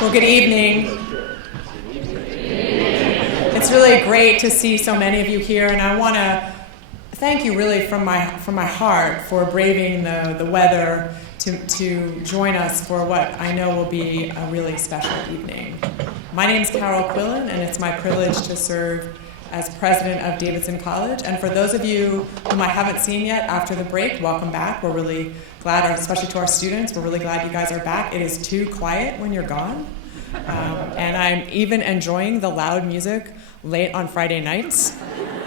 Well, good evening. It's really great to see so many of you here, and I want to thank you really from my heart for braving the weather to join us for what I know will be a really special evening. My name is Carol Quillen, and it's my privilege to serve as president of Davidson College. And for those of you whom I haven't seen yet after the break, welcome back. We're really glad, especially to our students, we're really glad you guys are back. It is too quiet when you're gone. And I'm even enjoying the loud music late on Friday nights,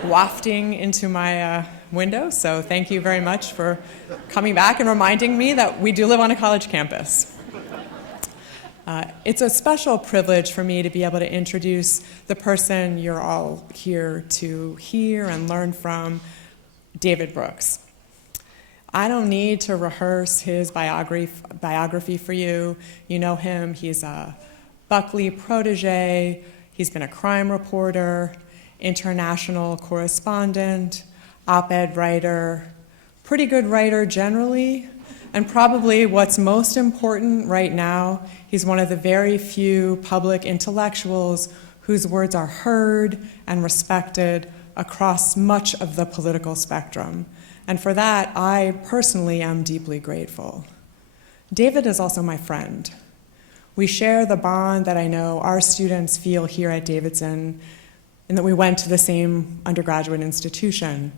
wafting into my window. So thank you very much for coming back and reminding me that we do live on a college campus. It's a special privilege for me to be able to introduce the person you're all here to hear and learn from, David Brooks. I don't need to rehearse his biography for you. You know him. He's a Buckley protege. He's been a crime reporter, international correspondent, op-ed writer, pretty good writer generally, and probably what's most important right now, he's one of the very few public intellectuals whose words are heard and respected across much of the political spectrum. And for that, I personally am deeply grateful. David is also my friend. We share the bond that I know our students feel here at Davidson, in that we went to the same undergraduate institution.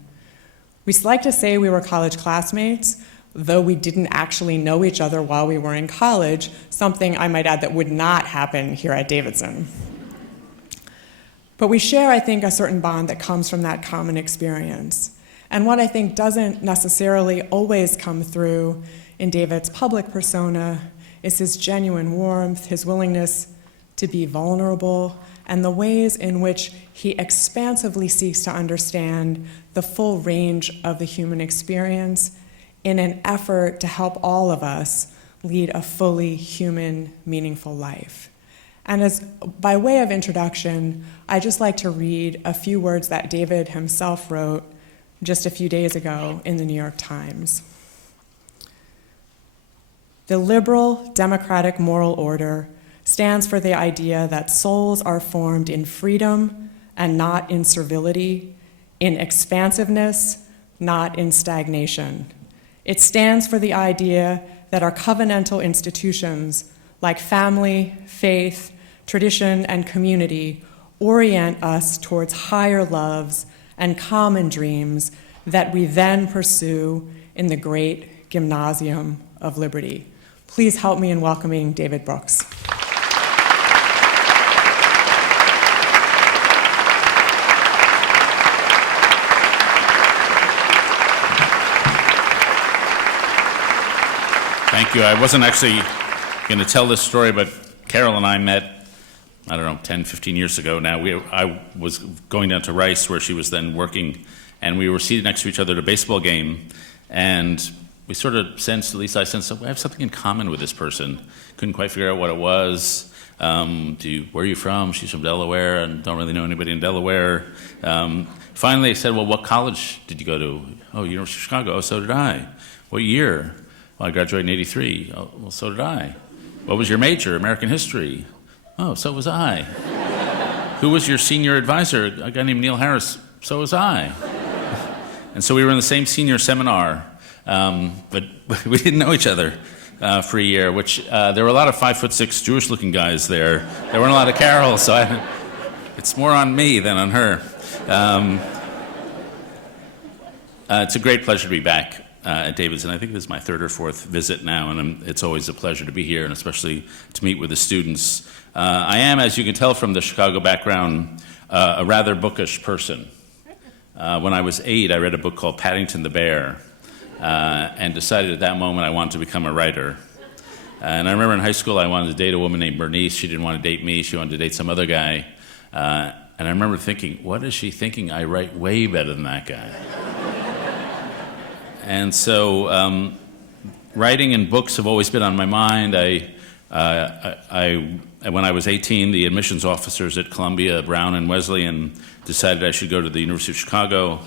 We like to say we were college classmates, though we didn't actually know each other while we were in college, something I might add that would not happen here at Davidson. But we share, I think, a certain bond that comes from that common experience. And what I think doesn't necessarily always come through in David's public persona is his genuine warmth, his willingness to be vulnerable, and the ways in which he expansively seeks to understand the full range of the human experience in an effort to help all of us lead a fully human, meaningful life. And as by way of introduction, I'd just like to read a few words that David himself wrote just a few days ago in the New York Times. The liberal democratic moral order stands for the idea that souls are formed in freedom and not in servility, in expansiveness, not in stagnation. It stands for the idea that our covenantal institutions, like family, faith, tradition, and community, orient us towards higher loves and common dreams that we then pursue in the great gymnasium of liberty. Please help me in welcoming David Brooks. Thank you. I wasn't actually going to tell this story, but Carol and I met, I don't know, 10, 15 years ago now. I was going down to Rice, where she was then working, and we were seated next to each other at a baseball game, and we sort of sensed, at least I sensed, I have something in common with this person. Couldn't quite figure out what it was. Where are you from? She's from Delaware, and don't really know anybody in Delaware. Finally, I said, well, what college did you go to? Oh, University of Chicago. Oh, so did I. What year? Well, I graduated in '83. Oh, well, so did I. What was your major? American history. Oh, so was I. Who was your senior advisor? A guy named Neil Harris. So was I. And so we were in the same senior seminar, but we didn't know each other for a year, which there were a lot of 5'6" Jewish-looking guys there. There weren't a lot of Carols, so it's more on me than on her. It's a great pleasure to be back at Davidson. I think this is my third or fourth visit now, and it's always a pleasure to be here, and especially to meet with the students. I am, as you can tell from the Chicago background, a rather bookish person. When I was 8, I read a book called Paddington the Bear, and decided at that moment I wanted to become a writer. And I remember in high school I wanted to date a woman named Bernice. She didn't want to date me. She wanted to date some other guy. And I remember thinking, what is she thinking? I write way better than that guy. And so writing and books have always been on my mind. When I was 18, the admissions officers at Columbia, Brown and Wesleyan, decided I should go to the University of Chicago.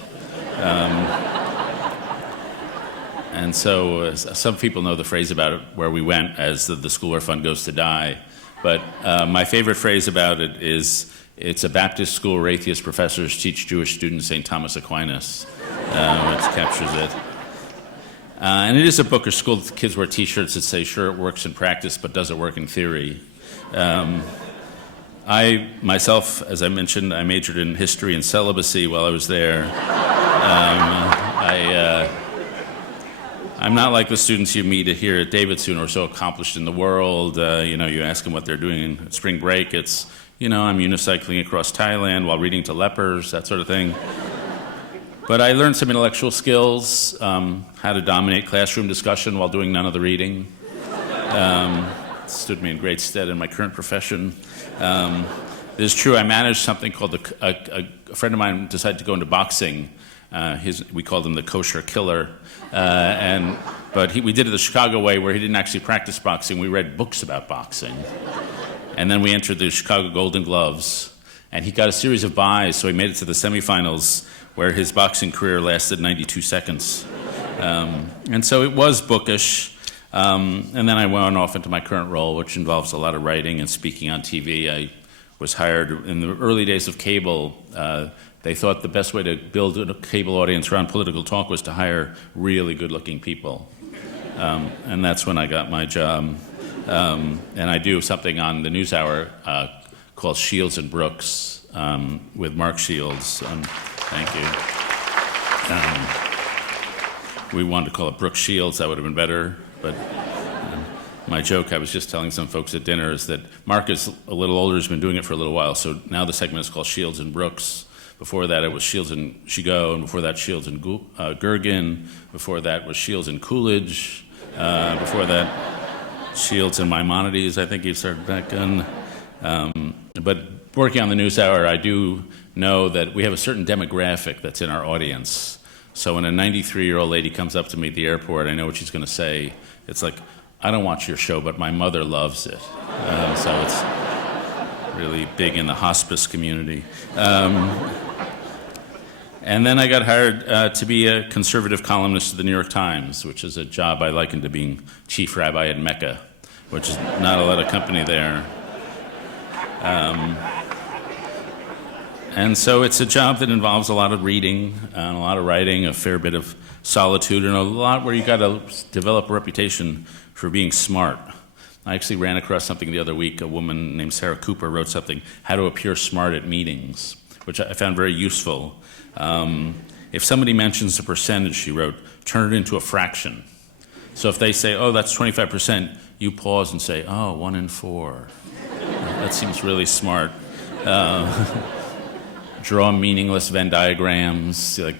And so some people know the phrase about it, where we went as the school where fun goes to die. But my favorite phrase about it is, it's a Baptist school where atheist professors teach Jewish students St. Thomas Aquinas, which captures it. And it is a bookish school. The kids wear T-shirts that say, sure, it works in practice, but does it work in theory? I, myself, as I mentioned, I majored in history and celibacy while I was there. I'm not like the students you meet here at Davidson who are so accomplished in the world. You ask them what they're doing at spring break. It's, I'm unicycling across Thailand while reading to lepers, that sort of thing. But I learned some intellectual skills, how to dominate classroom discussion while doing none of the reading. Stood me in great stead in my current profession. It is true, I managed something called, a friend of mine decided to go into boxing. We called him the kosher killer. But we did it the Chicago way, where he didn't actually practice boxing. We read books about boxing. And then we entered the Chicago Golden Gloves. And he got a series of byes, so he made it to the semifinals, where his boxing career lasted 92 seconds. And so it was bookish. And then I went off into my current role, which involves a lot of writing and speaking on TV. I was hired in the early days of cable. They thought the best way to build a cable audience around political talk was to hire really good-looking people. And that's when I got my job. And I do something on the NewsHour called Shields and Brooks with Mark Shields. Thank you. We wanted to call it Brooks Shields. That would have been better. But my joke, I was just telling some folks at dinner, is that Mark is a little older, has been doing it for a little while. So now the segment is called Shields and Brooks. Before that, it was Shields and Shigo, and before that, Shields and Gergen. Before that was Shields and Coolidge. Before that, Shields and Maimonides, I think he started back on. But working on the NewsHour, I do know that we have a certain demographic that's in our audience. So when a 93-year-old lady comes up to me at the airport, I know what she's going to say. It's like, I don't watch your show, but my mother loves it. So it's really big in the hospice community. And then I got hired to be a conservative columnist at the New York Times, which is a job I liken to being chief rabbi at Mecca, which is not a lot of company there. And so it's a job that involves a lot of reading, and a lot of writing, a fair bit of solitude, and a lot where you got to develop a reputation for being smart. I actually ran across something the other week. A woman named Sarah Cooper wrote something, How to Appear Smart at Meetings, which I found very useful. If somebody mentions a percentage, she wrote, turn it into a fraction. So if they say, oh, that's 25%, you pause and say, oh, 1 in 4. That seems really smart. Draw meaningless Venn diagrams, like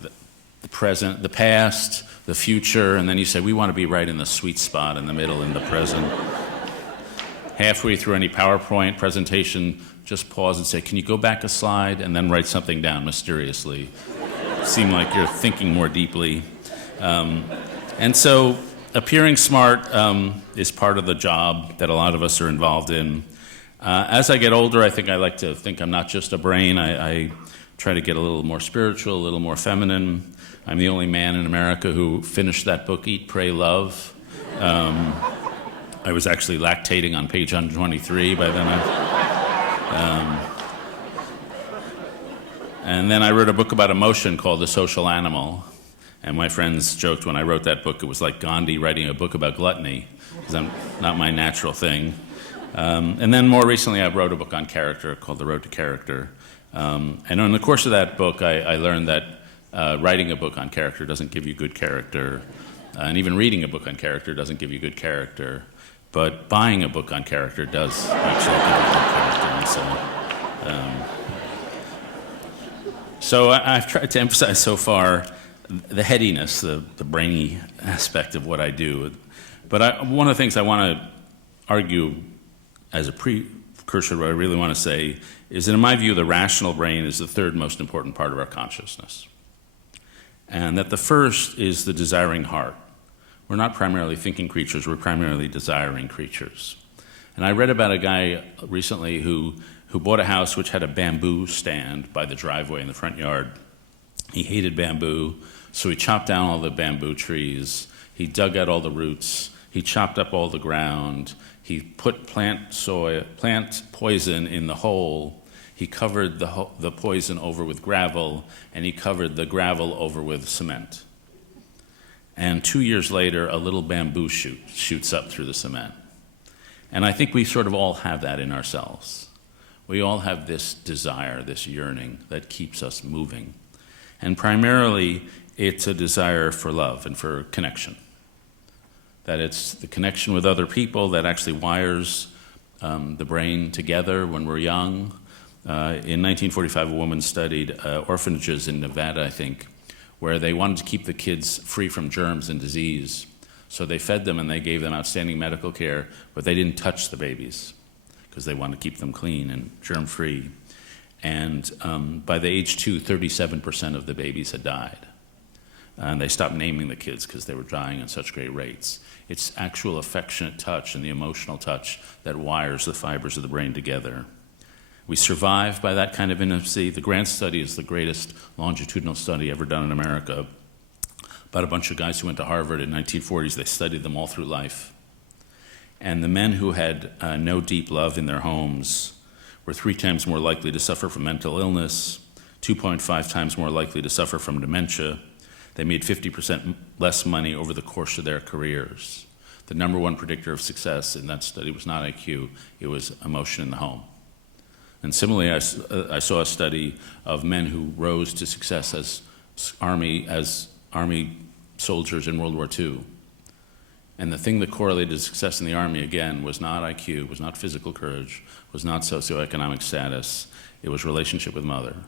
the present, the past, the future, and then you say, we want to be right in the sweet spot in the middle, in the present. Halfway through any PowerPoint presentation, just pause and say, can you go back a slide, and then write something down mysteriously. Seem like you're thinking more deeply. And so appearing smart is part of the job that a lot of us are involved in. As I get older, I think I like to think I'm not just a brain. I try to get a little more spiritual, a little more feminine. I'm the only man in America who finished that book, Eat, Pray, Love. I was actually lactating on page 123 by then. And then I wrote a book about emotion called The Social Animal. And my friends joked when I wrote that book, it was like Gandhi writing a book about gluttony, because I'm not my natural thing. And then more recently, I wrote a book on character called The Road to Character. And in the course of that book, I learned that writing a book on character doesn't give you good character, and even reading a book on character doesn't give you good character. But buying a book on character does actually give you good character. And so I've tried to emphasize so far the headiness, the brainy aspect of what I do. But one of the things I want to argue as a precursor to what I really want to say is that in my view, the rational brain is the third most important part of our consciousness. And that the first is the desiring heart. We're not primarily thinking creatures, we're primarily desiring creatures. And I read about a guy recently who bought a house which had a bamboo stand by the driveway in the front yard. He hated bamboo, so he chopped down all the bamboo trees, he dug out all the roots, he chopped up all the ground, he put plant poison in the hole, he covered the poison over with gravel, and he covered the gravel over with cement. And 2 years later, a little bamboo shoot shoots up through the cement. And I think we sort of all have that in ourselves. We all have this desire, this yearning that keeps us moving. And primarily, it's a desire for love and for connection. That it's the connection with other people that actually wires the brain together when we're young. In 1945, a woman studied orphanages in Nevada, I think, where they wanted to keep the kids free from germs and disease. So they fed them and they gave them outstanding medical care, but they didn't touch the babies because they wanted to keep them clean and germ-free. And by the age 2, 37% of the babies had died. And they stopped naming the kids because they were dying at such great rates. It's actual affectionate touch and the emotional touch that wires the fibers of the brain together. We survive by that kind of intimacy. The Grant study is the greatest longitudinal study ever done in America. About a bunch of guys who went to Harvard in the 1940s, they studied them all through life. And the men who had no deep love in their homes were 3 times more likely to suffer from mental illness, 2.5 times more likely to suffer from dementia. They made 50% less money over the course of their careers. The number one predictor of success in that study was not IQ, it was emotion in the home. And similarly, I saw a study of men who rose to success as army soldiers in World War II. And the thing that correlated to success in the army, again, was not IQ, was not physical courage, was not socioeconomic status, it was relationship with mother.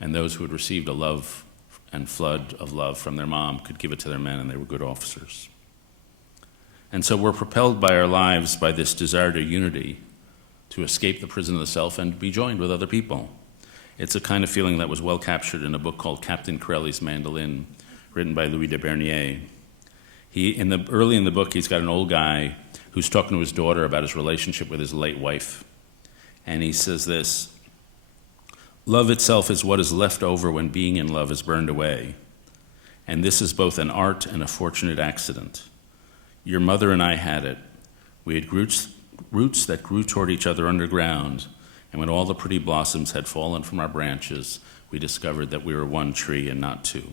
And those who had received a love and flood of love from their mom could give it to their men, and they were good officers. And so we're propelled by our lives by this desire to unity, to escape the prison of the self and be joined with other people. It's a kind of feeling that was well captured in a book called Captain Corelli's Mandolin, written by Louis de Bernier. Early in the book, he's got an old guy who's talking to his daughter about his relationship with his late wife. And he says this, Love itself is what is left over when being in love is burned away. And this is both an art and a fortunate accident. Your mother and I had it. We had roots that grew toward each other underground, and when all the pretty blossoms had fallen from our branches, we discovered that we were one tree and not two.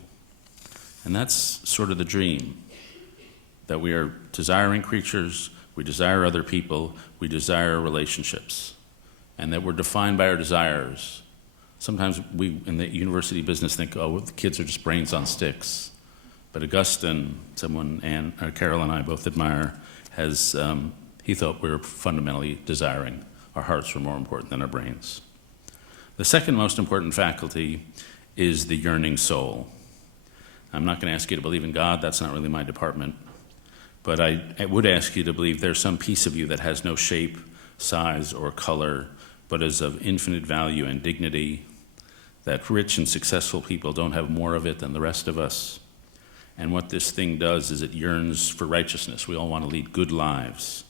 And that's sort of the dream, that we are desiring creatures, we desire other people, we desire relationships, and that we're defined by our desires. Sometimes we, in the university business, think, oh, the kids are just brains on sticks. But Augustine, someone Carol and I both admire, he thought we were fundamentally desiring. Our hearts were more important than our brains. The second most important faculty is the yearning soul. I'm not going to ask you to believe in God, that's not really my department. But I would ask you to believe there's some piece of you that has no shape, size, or color, but is of infinite value and dignity, that rich and successful people don't have more of it than the rest of us. And what this thing does is it yearns for righteousness. We all want to lead good lives.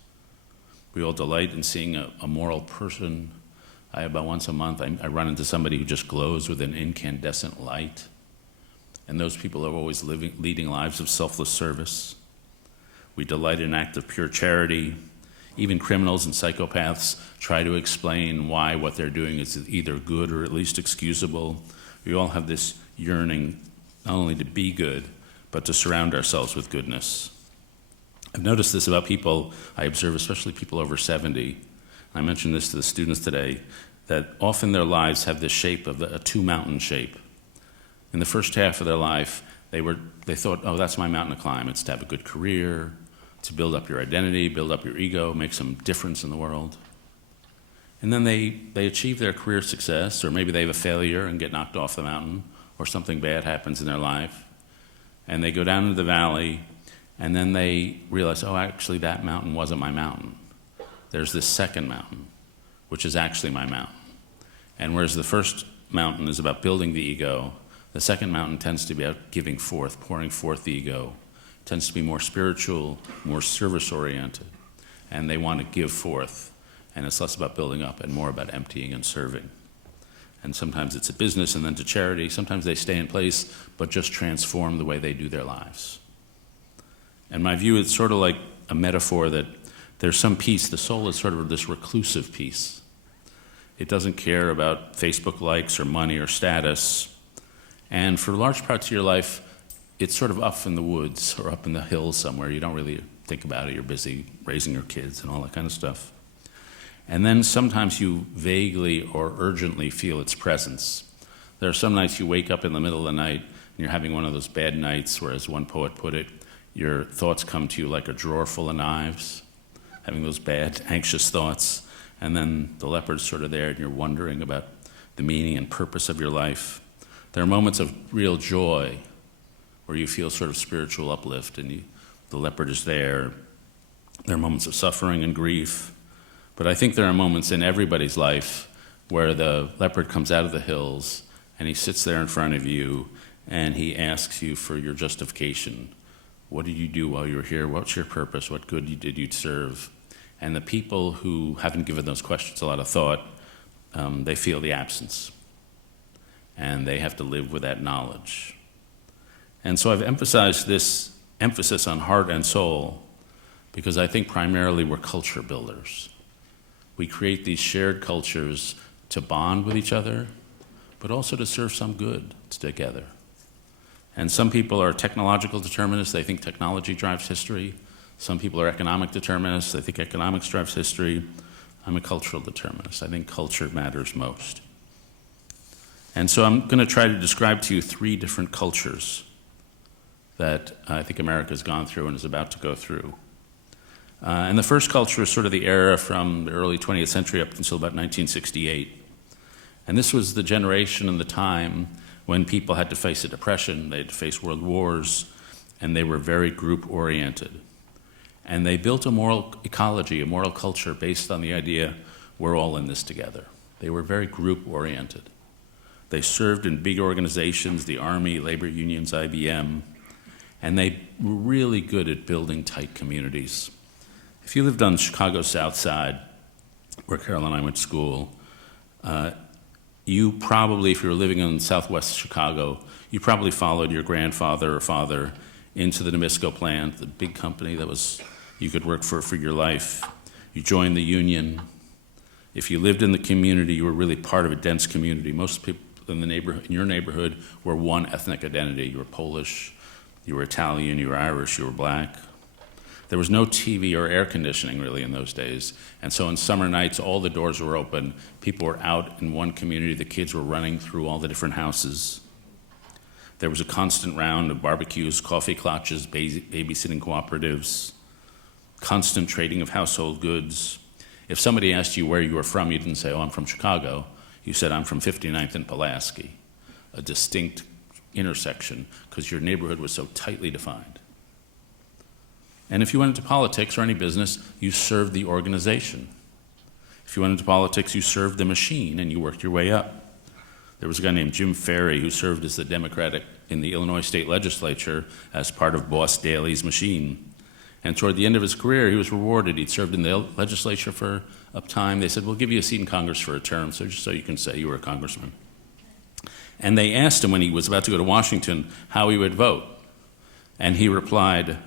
We all delight in seeing a moral person. About once a month, I run into somebody who just glows with an incandescent light. And those people are always leading lives of selfless service. We delight in an act of pure charity. Even criminals and psychopaths try to explain why what they're doing is either good or at least excusable. We all have this yearning not only to be good, but to surround ourselves with goodness. I've noticed this about people I observe, especially people over 70. I mentioned this to the students today, that often their lives have this shape of a two-mountain shape. In the first half of their life, they thought, oh, that's my mountain to climb. It's to have a good career, to build up your identity, build up your ego, make some difference in the world. And then they achieve their career success, or maybe they have a failure and get knocked off the mountain, or something bad happens in their life. And they go down into the valley, and then they realize, oh, actually that mountain wasn't my mountain. There's this second mountain, which is actually my mountain. And whereas the first mountain is about building the ego, the second mountain tends to be about giving forth, pouring forth the ego. It tends to be more spiritual, more service-oriented, and they want to give forth. And it's less about building up and more about emptying and serving. And sometimes it's a business and then to charity. Sometimes they stay in place, but just transform the way they do their lives. And my view is sort of like a metaphor that there's some piece, the soul is sort of this reclusive piece. It doesn't care about Facebook likes or money or status. And for large parts of your life, it's sort of up in the woods or up in the hills somewhere. You don't really think about it. You're busy raising your kids and all that kind of stuff. And then sometimes you vaguely or urgently feel its presence. There are some nights you wake up in the middle of the night and you're having one of those bad nights where, as one poet put it, your thoughts come to you like a drawer full of knives, having those bad, anxious thoughts. And then the leopard's sort of there and you're wondering about the meaning and purpose of your life. There are moments of real joy where you feel sort of spiritual uplift and the leopard is there. There are moments of suffering and grief. But I think there are moments in everybody's life where the leopard comes out of the hills and he sits there in front of you and he asks you for your justification. What did you do while you were here? What's your purpose? What good did you serve? And the people who haven't given those questions a lot of thought, they feel the absence. And they have to live with that knowledge. And so I've emphasized this emphasis on heart and soul because I think primarily we're culture builders. We create these shared cultures to bond with each other, but also to serve some good together. And some people are technological determinists. They think technology drives history. Some people are economic determinists. They think economics drives history. I'm a cultural determinist. I think culture matters most. And so I'm going to try to describe to you 3 different cultures that I think America has gone through and is about to go through. And the first culture is sort of the era from the early 20th century up until about 1968. And this was the generation and the time when people had to face a depression, they had to face world wars, and they were very group-oriented. And they built a moral ecology, a moral culture based on the idea we're all in this together. They were very group-oriented. They served in big organizations, the Army, labor unions, IBM, and they were really good at building tight communities. If you lived on Chicago's South Side, where Carol and I went to school, you probably, if you were living in southwest Chicago, you probably followed your grandfather or father into the Nabisco plant, the big company that was you could work for your life. You joined the union. If you lived in the community, you were really part of a dense community. Most people in the neighborhood, in your neighborhood, were one ethnic identity. You were Polish, you were Italian, you were Irish, you were black. There was no TV or air conditioning really in those days. And so on summer nights, all the doors were open. People were out in one community. The kids were running through all the different houses. There was a constant round of barbecues, coffee clutches, babysitting cooperatives, constant trading of household goods. If somebody asked you where you were from, you didn't say, oh, I'm from Chicago. You said, I'm from 59th and Pulaski, a distinct intersection because your neighborhood was so tightly defined. And if you went into politics or any business, you served the organization. If you went into politics, you served the machine and you worked your way up. There was a guy named Jim Ferry who served as the Democratic in the Illinois state legislature as part of Boss Daley's machine. And toward the end of his career, he was rewarded. He'd served in the legislature for a time. They said, we'll give you a seat in Congress for a term, so just so you can say you were a congressman. And they asked him when he was about to go to Washington how he would vote. And he replied,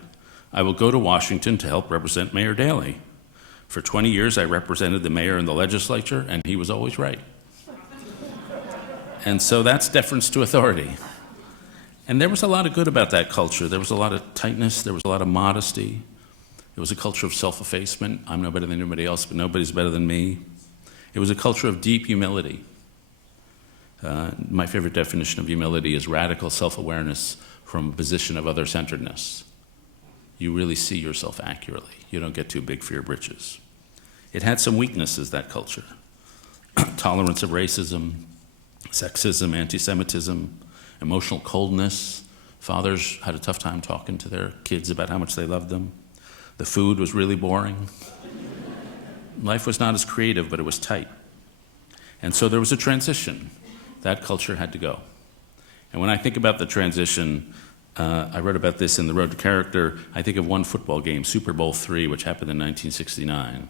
I will go to Washington to help represent Mayor Daley. For 20 years, I represented the mayor in the legislature, and he was always right. And so that's deference to authority. And there was a lot of good about that culture. There was a lot of tightness. There was a lot of modesty. It was a culture of self-effacement. I'm no better than anybody else, but nobody's better than me. It was a culture of deep humility. My favorite definition of humility is radical self-awareness from a position of other-centeredness. You really see yourself accurately. You don't get too big for your britches. It had some weaknesses, that culture. Tolerance of racism, sexism, anti-Semitism, emotional coldness. Fathers had a tough time talking to their kids about how much they loved them. The food was really boring. Life was not as creative, but it was tight. And so there was a transition. That culture had to go. And when I think about the transition, I wrote about this in The Road to Character. I think of one football game, Super Bowl III, which happened in 1969.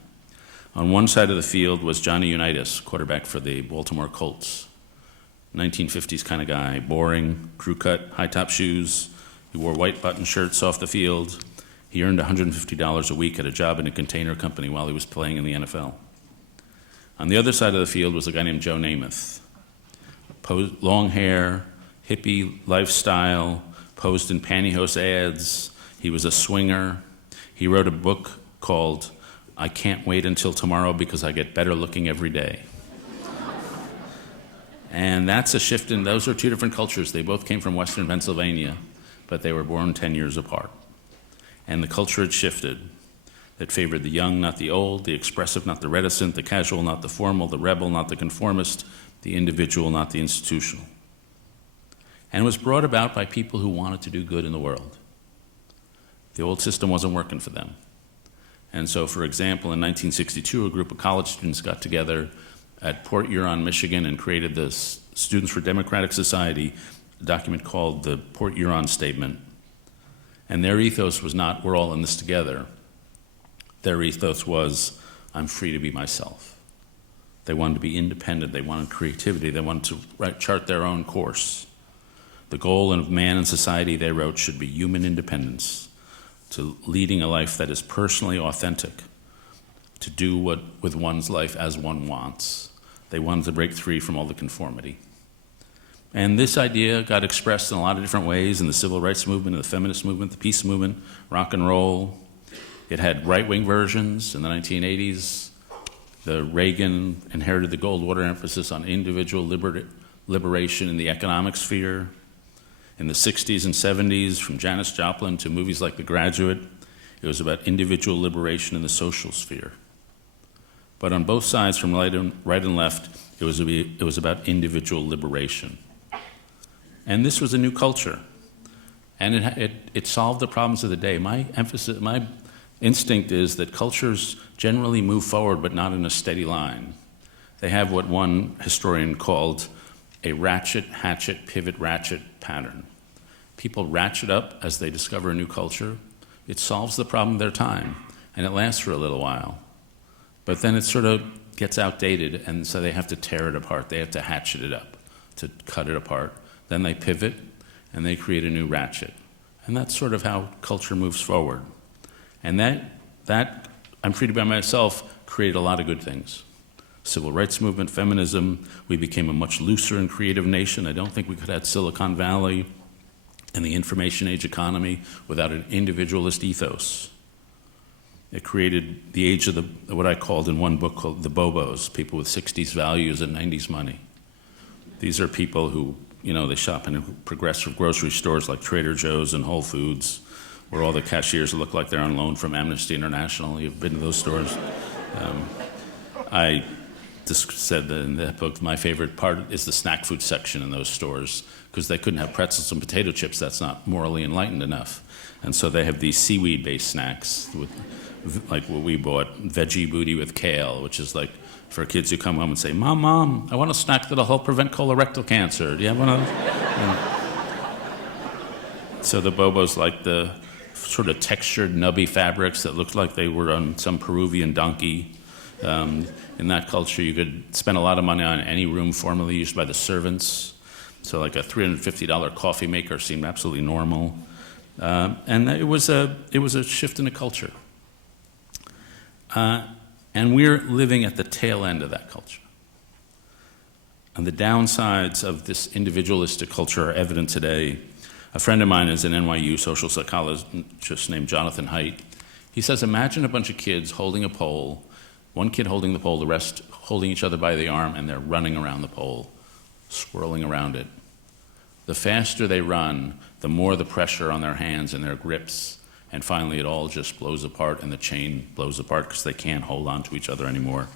On one side of the field was Johnny Unitas, quarterback for the Baltimore Colts. 1950s kind of guy, boring, crew cut, high-top shoes. He wore white button shirts off the field. He earned $150 a week at a job in a container company while he was playing in the NFL. On the other side of the field was a guy named Joe Namath. Long hair, hippie lifestyle, posed in pantyhose ads. He was a swinger. He wrote a book called I Can't Wait Until Tomorrow Because I Get Better Looking Every Day. And that's a shift in, those are two different cultures. They both came from Western Pennsylvania, but they were born 10 years apart. And the culture had shifted. That favored the young, not the old, the expressive, not the reticent, the casual, not the formal, the rebel, not the conformist, the individual, not the institutional. And it was brought about by people who wanted to do good in the world. The old system wasn't working for them. And so, for example, in 1962, a group of college students got together at Port Huron, Michigan, and created the Students for Democratic Society, a document called the Port Huron Statement. And their ethos was not, we're all in this together. Their ethos was, I'm free to be myself. They wanted to be independent. They wanted creativity. They wanted to chart their own course. The goal of man and society, they wrote, should be human independence, to leading a life that is personally authentic, to do what with one's life as one wants. They wanted to break free from all the conformity. And this idea got expressed in a lot of different ways in the civil rights movement, in the feminist movement, the peace movement, rock and roll. It had right-wing versions in the 1980s. The Reagan inherited the Goldwater emphasis on individual liberation in the economic sphere. In the 60s and 70s, from Janis Joplin to movies like The Graduate, it was about individual liberation in the social sphere. But on both sides, from right and left, it was about individual liberation. And this was a new culture. And it solved the problems of the day. My instinct is that cultures generally move forward, but not in a steady line. They have what one historian called a ratchet, hatchet, pivot, ratchet pattern. People ratchet up as they discover a new culture. It solves the problem of their time, and it lasts for a little while. But then it sort of gets outdated, and so they have to tear it apart. They have to hatchet it up, to cut it apart. Then they pivot, and they create a new ratchet. And that's sort of how culture moves forward. And that I'm Free to Be Myself, created a lot of good things. Civil rights movement, feminism, we became a much looser and creative nation. I don't think we could have had Silicon Valley and the information age economy without an individualist ethos. It created the age of what I called in one book called the Bobos, people with 60s values and 90s money. These are people who, they shop in progressive grocery stores like Trader Joe's and Whole Foods, where all the cashiers look like they're on loan from Amnesty International. You've been to those stores. I just said that in that book, my favorite part is the snack food section in those stores, because they couldn't have pretzels and potato chips. That's not morally enlightened enough. And so they have these seaweed-based snacks, like what we bought, veggie booty with kale, which is like for kids who come home and say, Mom, I want a snack that'll help prevent colorectal cancer. Do you have one of those? So the Bobos like the sort of textured, nubby fabrics that looked like they were on some Peruvian donkey. In that culture, you could spend a lot of money on any room formerly used by the servants. So like a $350 coffee maker seemed absolutely normal. And it was a shift in the culture. And we're living at the tail end of that culture. And the downsides of this individualistic culture are evident today. A friend of mine is an NYU social psychologist named Jonathan Haidt. He says, imagine a bunch of kids holding a pole, one kid holding the pole, the rest holding each other by the arm, and they're running around the pole, swirling around it. The faster they run, the more the pressure on their hands and their grips, and finally it all just blows apart and the chain blows apart because they can't hold on to each other anymore.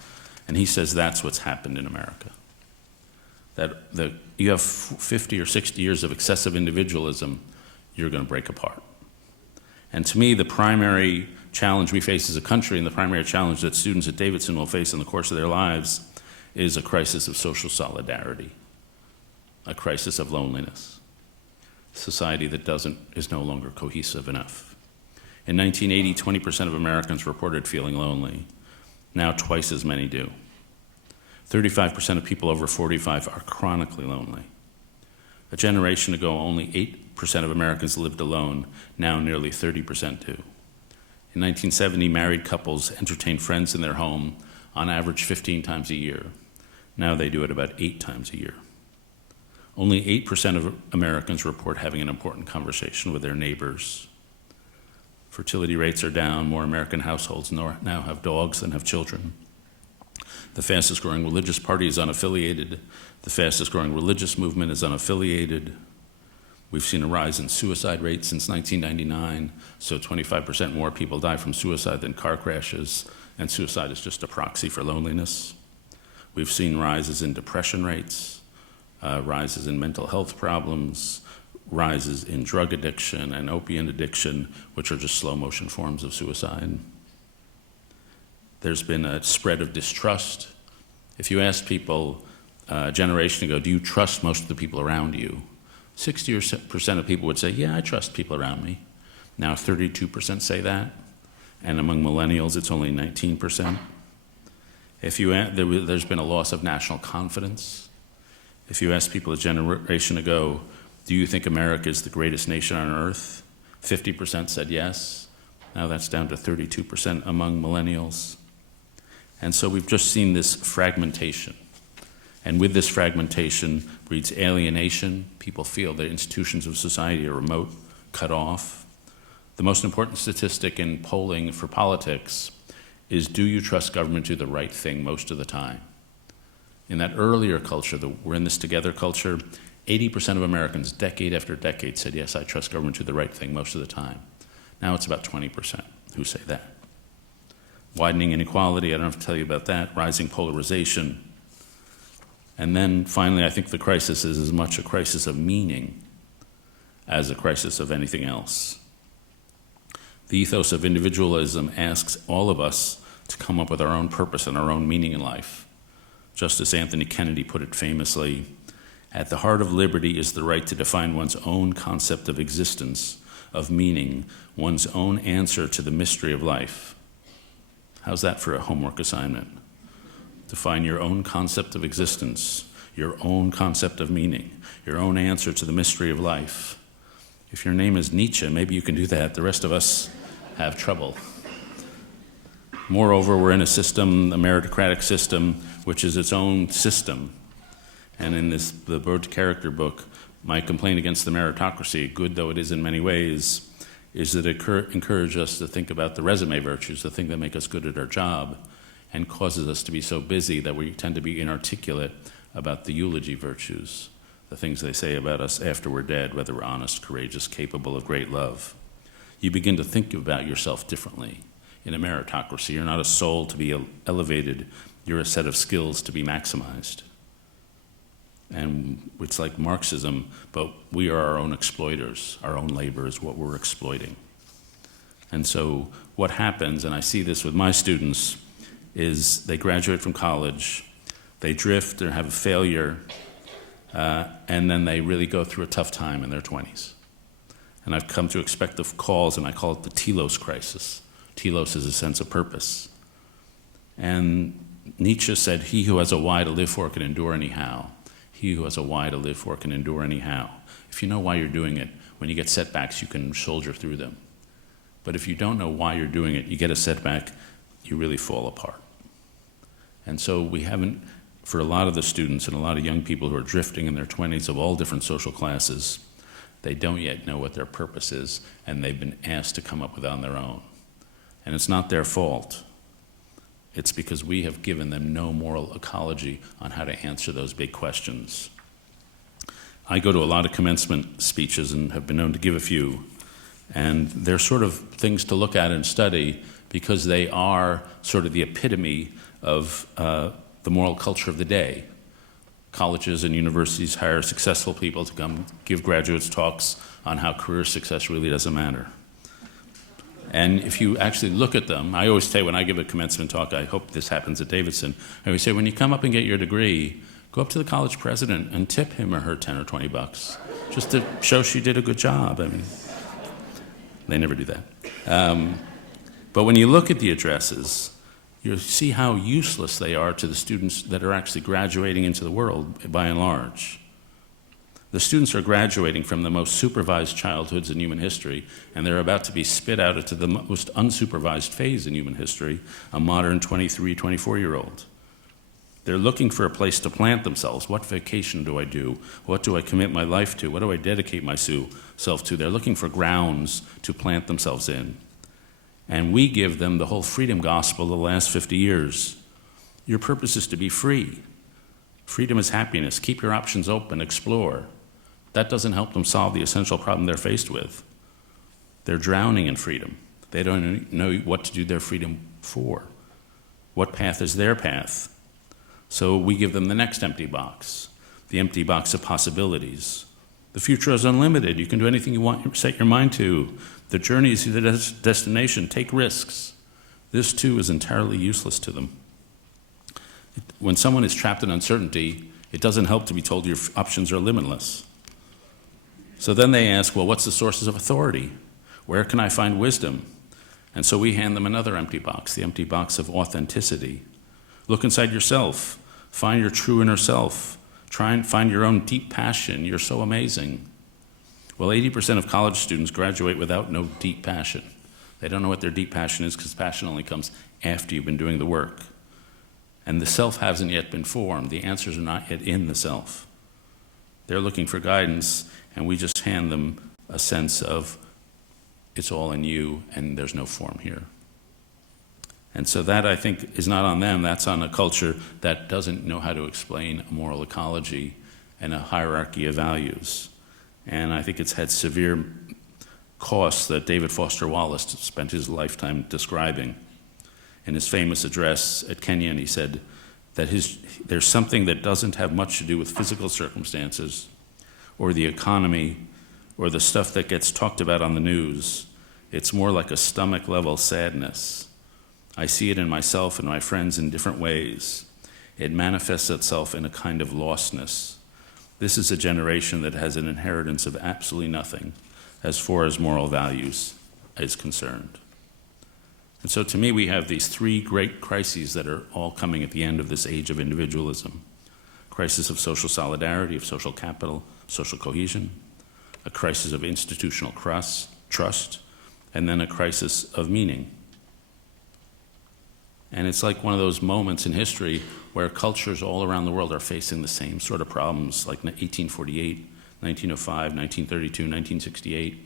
And he says that's what's happened in America. That you have 50 or 60 years of excessive individualism, you're going to break apart. And to me, the primary challenge we face as a country and the primary challenge that students at Davidson will face in the course of their lives is a crisis of social solidarity, a crisis of loneliness, society that is no longer cohesive enough. In 1980, 20% of Americans reported feeling lonely. Now twice as many do. 35% of people over 45 are chronically lonely. A generation ago, only 8% of Americans lived alone. Now nearly 30% do. In 1970, married couples entertained friends in their home on average 15 times a year. Now they do it about 8 times a year. Only 8% of Americans report having an important conversation with their neighbors. Fertility rates are down. More American households now have dogs than have children. The fastest growing religious party is unaffiliated. The fastest growing religious movement is unaffiliated. We've seen a rise in suicide rates since 1999, so 25% more people die from suicide than car crashes, and suicide is just a proxy for loneliness. We've seen rises in depression rates, rises in mental health problems, rises in drug addiction and opiate addiction, which are just slow motion forms of suicide. There's been a spread of distrust. If you ask people a generation ago, do you trust most of the people around you? 60% of people would say, yeah, I trust people around me. Now 32% say that, and among millennials, it's only 19%. There's been a loss of national confidence. If you ask people a generation ago, do you think America is the greatest nation on earth? 50% said yes. Now that's down to 32% among millennials. And so we've just seen this fragmentation. And with this fragmentation breeds alienation. People feel the institutions of society are remote, cut off. The most important statistic in polling for politics is, do you trust government to do the right thing most of the time? In that earlier culture, the we're in this together culture, 80% of Americans, decade after decade, said, yes, I trust government to do the right thing most of the time. Now it's about 20% who say that. Widening inequality, I don't have to tell you about that. Rising polarization. And then finally, I think the crisis is as much a crisis of meaning as a crisis of anything else. The ethos of individualism asks all of us to come up with our own purpose and our own meaning in life. Just as Anthony Kennedy put it famously, at the heart of liberty is the right to define one's own concept of existence, of meaning, one's own answer to the mystery of life. How's that for a homework assignment? to find your own concept of existence, your own concept of meaning, your own answer to the mystery of life. If your name is Nietzsche, maybe you can do that. The rest of us have trouble. Moreover, we're in a system, a meritocratic system, which is its own system. And in the Bird Character book, my complaint against the meritocracy, good though it is in many ways, is that it encourages us to think about the resume virtues, the thing that make us good at our job, and causes us to be so busy that we tend to be inarticulate about the eulogy virtues, the things they say about us after we're dead, whether we're honest, courageous, capable of great love. You begin to think about yourself differently. In a meritocracy, you're not a soul to be elevated, you're a set of skills to be maximized. And it's like Marxism, but we are our own exploiters. Our own labor is what we're exploiting. And so what happens, and I see this with my students, is they graduate from college, they drift or have a failure, and then they really go through a tough time in their 20s. And I've come to expect the calls, and I call it the telos crisis. Telos is a sense of purpose. And Nietzsche said, "He who has a why to live for can endure anyhow. He who has a why to live for can endure anyhow." If you know why you're doing it, when you get setbacks, you can soldier through them. But if you don't know why you're doing it, you get a setback, you really fall apart. And so we haven't, for a lot of the students and a lot of young people who are drifting in their 20s of all different social classes, they don't yet know what their purpose is, and they've been asked to come up with it on their own. And it's not their fault. It's because we have given them no moral ecology on how to answer those big questions. I go to a lot of commencement speeches and have been known to give a few, and they're sort of things to look at and study because they are sort of the epitome of the moral culture of the day. Colleges and universities hire successful people to come give graduates talks on how career success really doesn't matter. And if you actually look at them, I always say when I give a commencement talk, I hope this happens at Davidson, I always say when you come up and get your degree, go up to the college president and tip him or her 10 or 20 bucks, just to show she did a good job. I mean, they never do that. But when you look at the addresses, you see how useless they are to the students that are actually graduating into the world by and large. The students are graduating from the most supervised childhoods in human history, and they're about to be spit out into the most unsupervised phase in human history, a modern 23, 24-year-old. They're looking for a place to plant themselves. What vocation do I do? What do I commit my life to? What do I dedicate myself to? They're looking for grounds to plant themselves in. And we give them the whole freedom gospel the last 50 years. Your purpose is to be free. Freedom is happiness. Keep your options open, explore. That doesn't help them solve the essential problem they're faced with. They're drowning in freedom. They don't know what to do their freedom for. What path is their path? So we give them the next empty box, the empty box of possibilities. The future is unlimited. You can do anything you want, set your mind to. The journey is the destination. Take risks. This, too, is entirely useless to them. When someone is trapped in uncertainty, it doesn't help to be told your options are limitless. So then they ask, well, what's the sources of authority? Where can I find wisdom? And so we hand them another empty box, the empty box of authenticity. Look inside yourself. Find your true inner self. Try and find your own deep passion. You're so amazing. Well, 80% of college students graduate without no deep passion. They don't know what their deep passion is because passion only comes after you've been doing the work. And the self hasn't yet been formed. The answers are not yet in the self. They're looking for guidance, and we just hand them a sense of it's all in you and there's no form here. And so that, I think, is not on them. That's on a culture that doesn't know how to explain a moral ecology and a hierarchy of values. And I think it's had severe costs that David Foster Wallace spent his lifetime describing. In his famous address at Kenyon, he said that there's something that doesn't have much to do with physical circumstances or the economy or the stuff that gets talked about on the news. It's more like a stomach-level sadness. I see it in myself and my friends in different ways. It manifests itself in a kind of lostness. This is a generation that has an inheritance of absolutely nothing as far as moral values is concerned. And so to me, we have these three great crises that are all coming at the end of this age of individualism. Crisis of social solidarity, of social capital, social cohesion, a crisis of institutional trust, and then a crisis of meaning. And it's like one of those moments in history where cultures all around the world are facing the same sort of problems, like 1848, 1905, 1932, 1968.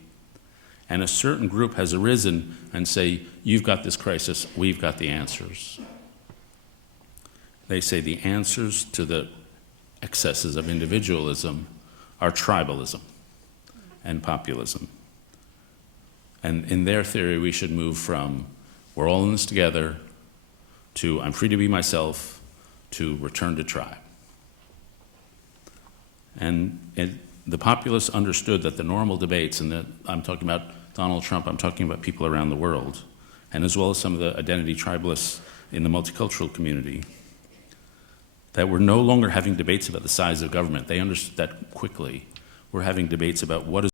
And a certain group has arisen and say, you've got this crisis, we've got the answers. They say the answers to the excesses of individualism are tribalism and populism. And in their theory, we should move from we're all in this together to I'm free to be myself to return to tribe. And the populists understood that the normal debates, and that I'm talking about Donald Trump, I'm talking about people around the world, and as well as some of the identity tribalists in the multicultural community, that we're no longer having debates about the size of government. They understood that quickly. We're having debates about what is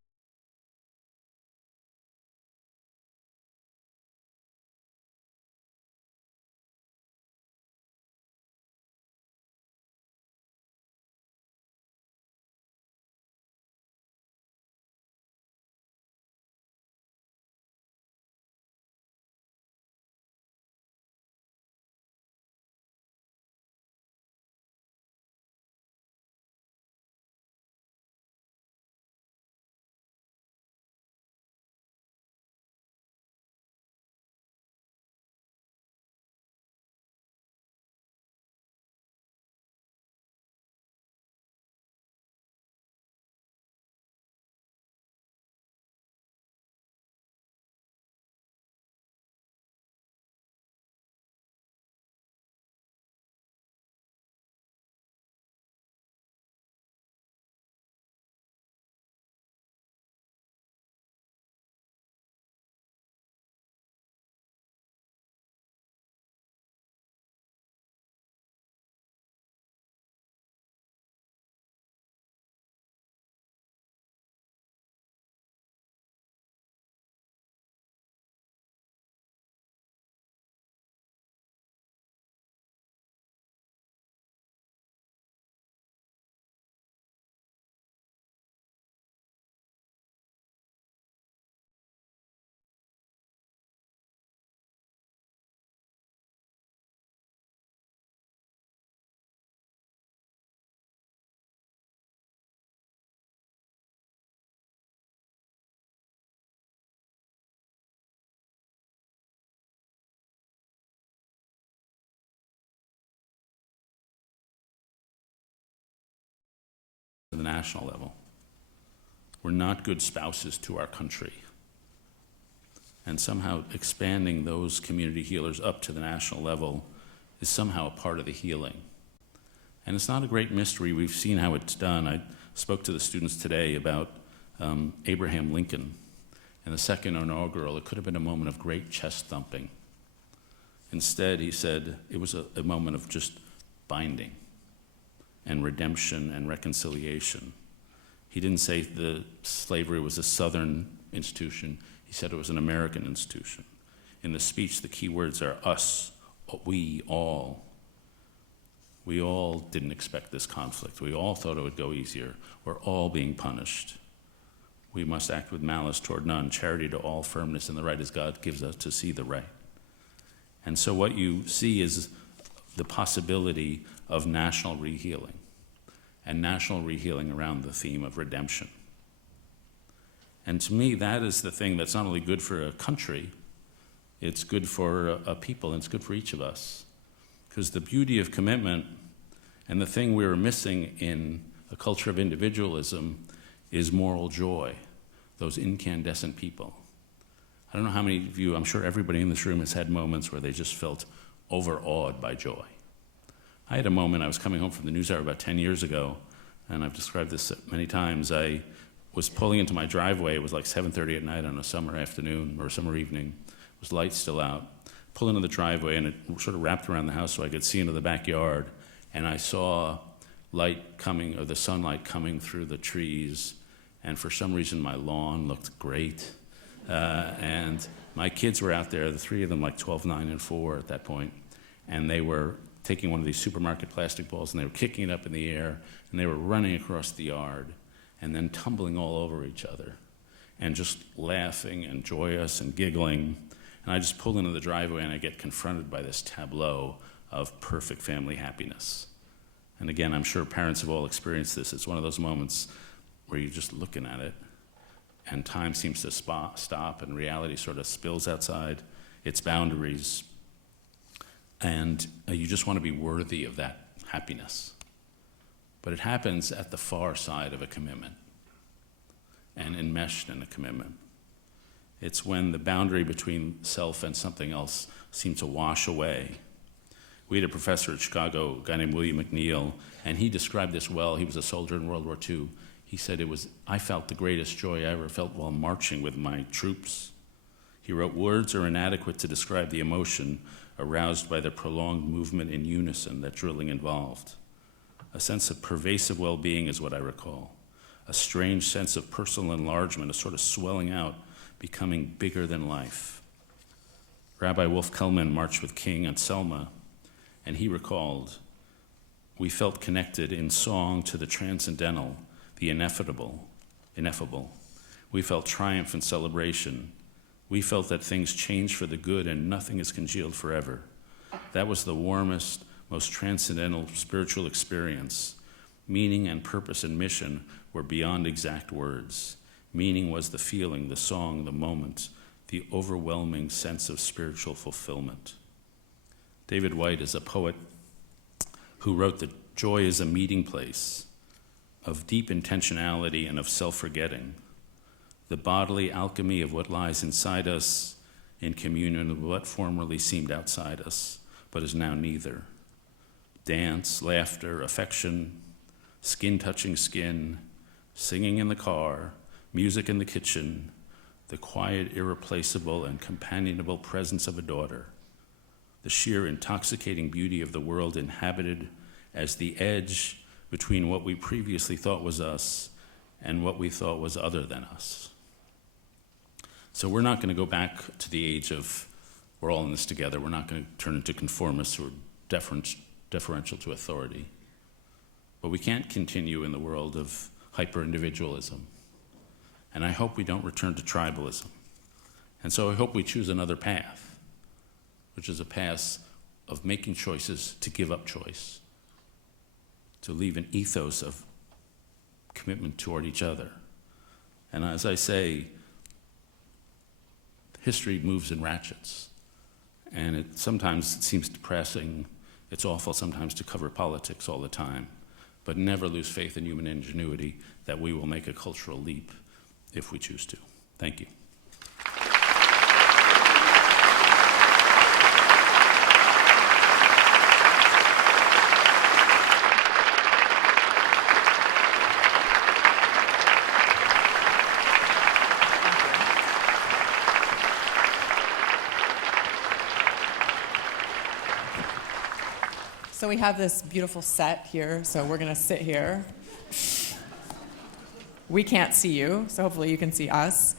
at the national level. We're not good spouses to our country. And somehow expanding those community healers up to the national level is somehow a part of the healing. And it's not a great mystery. We've seen how it's done. I spoke to the students today about Abraham Lincoln and the second inaugural. It could have been a moment of great chest thumping. Instead, he said it was a moment of just binding and redemption and reconciliation. He didn't say the slavery was a Southern institution. He said it was an American institution. In the speech, the key words are us, we, all. We all didn't expect this conflict. We all thought it would go easier. We're all being punished. We must act with malice toward none, charity to all, firmness in the right as God gives us to see the right. And so what you see is the possibility of national rehealing, and national rehealing around the theme of redemption. And to me, that is the thing that's not only good for a country, it's good for a people, and it's good for each of us. Because the beauty of commitment, and the thing we're missing in a culture of individualism, is moral joy, those incandescent people. I don't know how many of you, I'm sure everybody in this room has had moments where they just felt overawed by joy. I had a moment, I was coming home from the NewsHour about 10 years ago, and I've described this many times. I was pulling into my driveway. It was like 7:30 at night on a summer afternoon or summer evening. It was light still out. Pull into the driveway, and it sort of wrapped around the house so I could see into the backyard, and I saw light coming, or the sunlight coming through the trees, and for some reason my lawn looked great. And My kids were out there, the three of them, like 12, 9, and 4 at that point, and they were taking one of these supermarket plastic balls and they were kicking it up in the air and they were running across the yard and then tumbling all over each other and just laughing and joyous and giggling. And I just pull into the driveway and I get confronted by this tableau of perfect family happiness. And again, I'm sure parents have all experienced this. It's one of those moments where you're just looking at it and time seems to stop and reality sort of spills outside its boundaries. And you just want to be worthy of that happiness. But it happens at the far side of a commitment and enmeshed in a commitment. It's when the boundary between self and something else seems to wash away. We had a professor at Chicago, a guy named William McNeil, and he described this well. He was a soldier in World War II. He said, I felt the greatest joy I ever felt while marching with my troops. He wrote, words are inadequate to describe the emotion aroused by the prolonged movement in unison that drilling involved. A sense of pervasive well-being is what I recall. A strange sense of personal enlargement, a sort of swelling out, becoming bigger than life. Rabbi Wolf Kellman marched with King on Selma, and he recalled, we felt connected in song to the transcendental, the ineffable. We felt triumph and celebration. We felt that things change for the good and nothing is congealed forever. That was the warmest, most transcendental spiritual experience. Meaning and purpose and mission were beyond exact words. Meaning was the feeling, the song, the moment, the overwhelming sense of spiritual fulfillment. David White is a poet who wrote that joy is a meeting place of deep intentionality and of self-forgetting. The bodily alchemy of what lies inside us in communion with what formerly seemed outside us, but is now neither. Dance, laughter, affection, skin touching skin, singing in the car, music in the kitchen, the quiet, irreplaceable, and companionable presence of a daughter, the sheer intoxicating beauty of the world inhabited as the edge between what we previously thought was us and what we thought was other than us. So we're not going to go back to the age of we're all in this together. We're not going to turn into conformists or deferential to authority. But we can't continue in the world of hyper-individualism. And I hope we don't return to tribalism. And so I hope we choose another path, which is a path of making choices to give up choice, to leave an ethos of commitment toward each other. And as I say, history moves in ratchets. And sometimes it seems depressing. It's awful sometimes to cover politics all the time. But never lose faith in human ingenuity that we will make a cultural leap if we choose to. Thank you. So we have this beautiful set here, so we're going to sit here. We can't see you, so hopefully you can see us.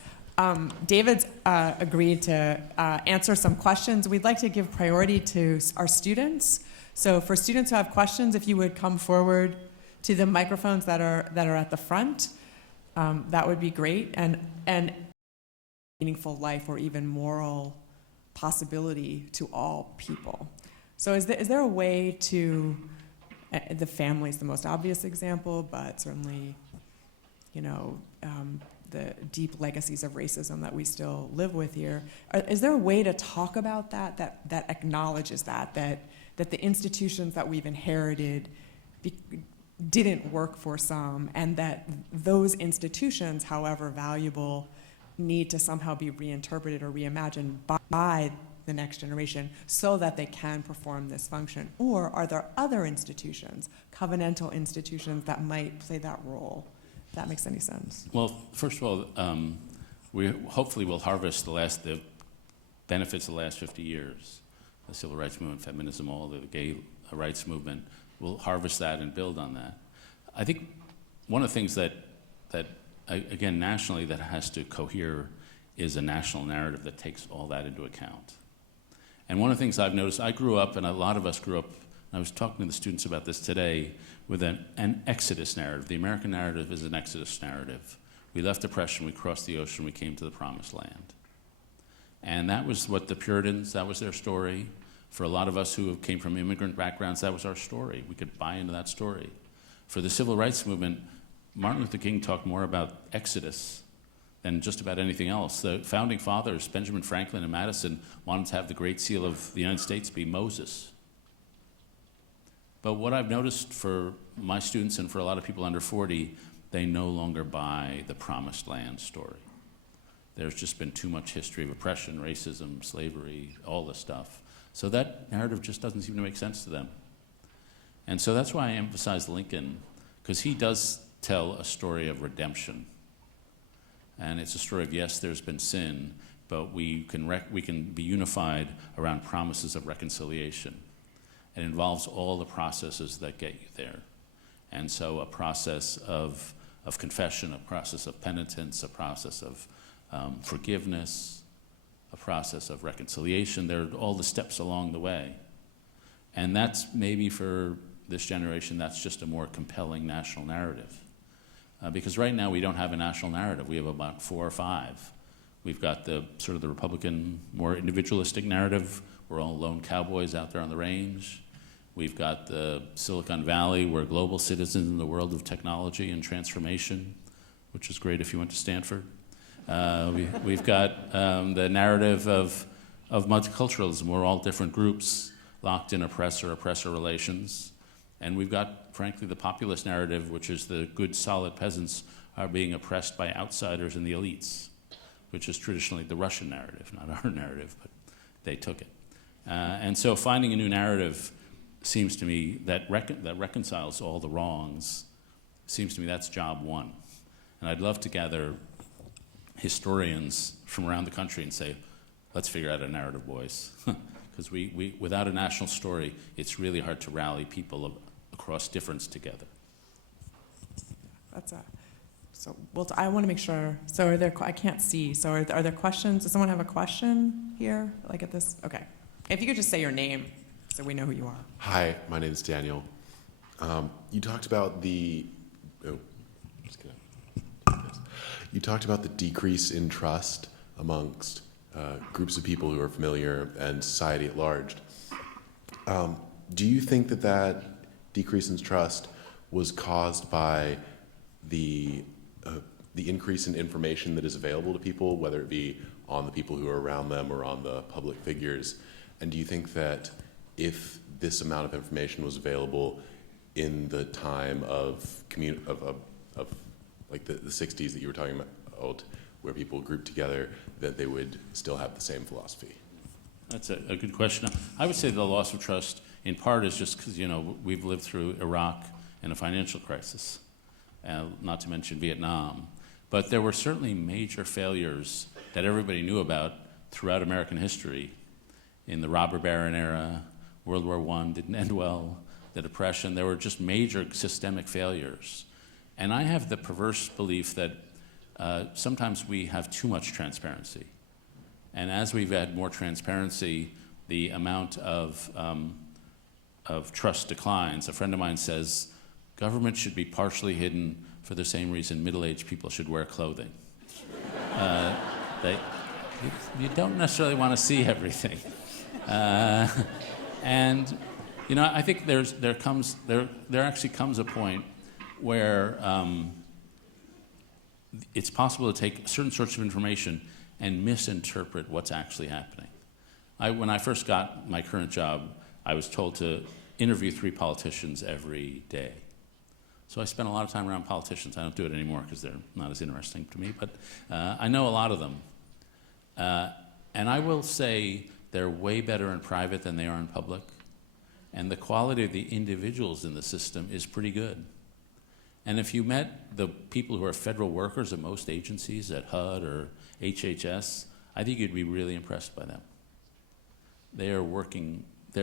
David's agreed to answer some questions. We'd like to give priority to our students. So for students who have questions, if you would come forward to the microphones that are at the front, that would be great. And meaningful life or even moral possibility to all people. So is there a way to, the family's the most obvious example, but certainly, the deep legacies of racism that we still live with here. Is there a way to talk about that acknowledges that the institutions that we've inherited didn't work for some, and that those institutions, however valuable, need to somehow be reinterpreted or reimagined by the next generation so that they can perform this function? Or are there other institutions, covenantal institutions, that might play that role? If that makes any sense. Well, first of all, we hopefully will harvest the benefits of the last 50 years. The civil rights movement, feminism, all the gay rights movement. We'll harvest that and build on that. I think one of the things that again, nationally, that has to cohere is a national narrative that takes all that into account. And one of the things I've noticed, I grew up, and a lot of us grew up, and I was talking to the students about this today, with an exodus narrative. The American narrative is an exodus narrative. We left oppression, we crossed the ocean, we came to the promised land. And that was what the Puritans, that was their story. For a lot of us who came from immigrant backgrounds, that was our story. We could buy into that story. For the civil rights movement, Martin Luther King talked more about exodus than just about anything else. The founding fathers, Benjamin Franklin and Madison, wanted to have the Great Seal of the United States be Moses. But what I've noticed for my students and for a lot of people under 40, they no longer buy the promised land story. There's just been too much history of oppression, racism, slavery, all this stuff. So that narrative just doesn't seem to make sense to them. And so that's why I emphasize Lincoln, because he does tell a story of redemption. And it's a story of, yes, there's been sin, but we can be unified around promises of reconciliation. It involves all the processes that get you there. And so a process of confession, a process of penitence, a process of forgiveness, a process of reconciliation. There are all the steps along the way. And that's maybe for this generation, that's just a more compelling national narrative. Because right now we don't have a national narrative. We have about 4 or 5. We've got the sort of the Republican, more individualistic narrative. We're all lone cowboys out there on the range. We've got the Silicon Valley. We're global citizens in the world of technology and transformation, which is great if you went to Stanford. We've got the narrative of multiculturalism. We're all different groups locked in oppressor-oppressor relations. And we've got, frankly, the populist narrative, which is the good, solid peasants are being oppressed by outsiders and the elites, which is traditionally the Russian narrative, not our narrative, but they took it. And so finding a new narrative seems to me that reconciles all the wrongs, seems to me that's job one. And I'd love to gather historians from around the country and say, let's figure out a narrative, boys. Because we without a national story, it's really hard to rally people across difference together. That's so. Well, I want to make sure. So, are there? I can't see. So, are there questions? Does someone have a question here? Like at this? Okay. If you could just say your name, so we know who you are. Hi, my name is Daniel. You talked about the. You talked about the decrease in trust amongst groups of people who are familiar and society at large. Do you think that decrease in trust was caused by the increase in information that is available to people, whether it be on the people who are around them or on the public figures? And do you think that if this amount of information was available in the time of like the 60s that you were talking about, where people grouped together, that they would still have the same philosophy? That's a good question. I would say the loss of trust, in part, is just because, we've lived through Iraq and a financial crisis, not to mention Vietnam. But there were certainly major failures that everybody knew about throughout American history. In the robber baron era, World War I didn't end well, the Depression, there were just major systemic failures. And I have the perverse belief that sometimes we have too much transparency. And as we've had more transparency, the amount of trust declines. A friend of mine says, government should be partially hidden for the same reason middle-aged people should wear clothing. You don't necessarily want to see everything. And I think there actually comes a point where it's possible to take certain sorts of information and misinterpret what's actually happening. When I first got my current job, I was told to interview 3 politicians every day. So I spent a lot of time around politicians. I don't do it anymore because they're not as interesting to me, but I know a lot of them. And I will say they're way better in private than they are in public. And the quality of the individuals in the system is pretty good. And if you met the people who are federal workers at most agencies, at HUD or HHS, I think you'd be really impressed by them. They're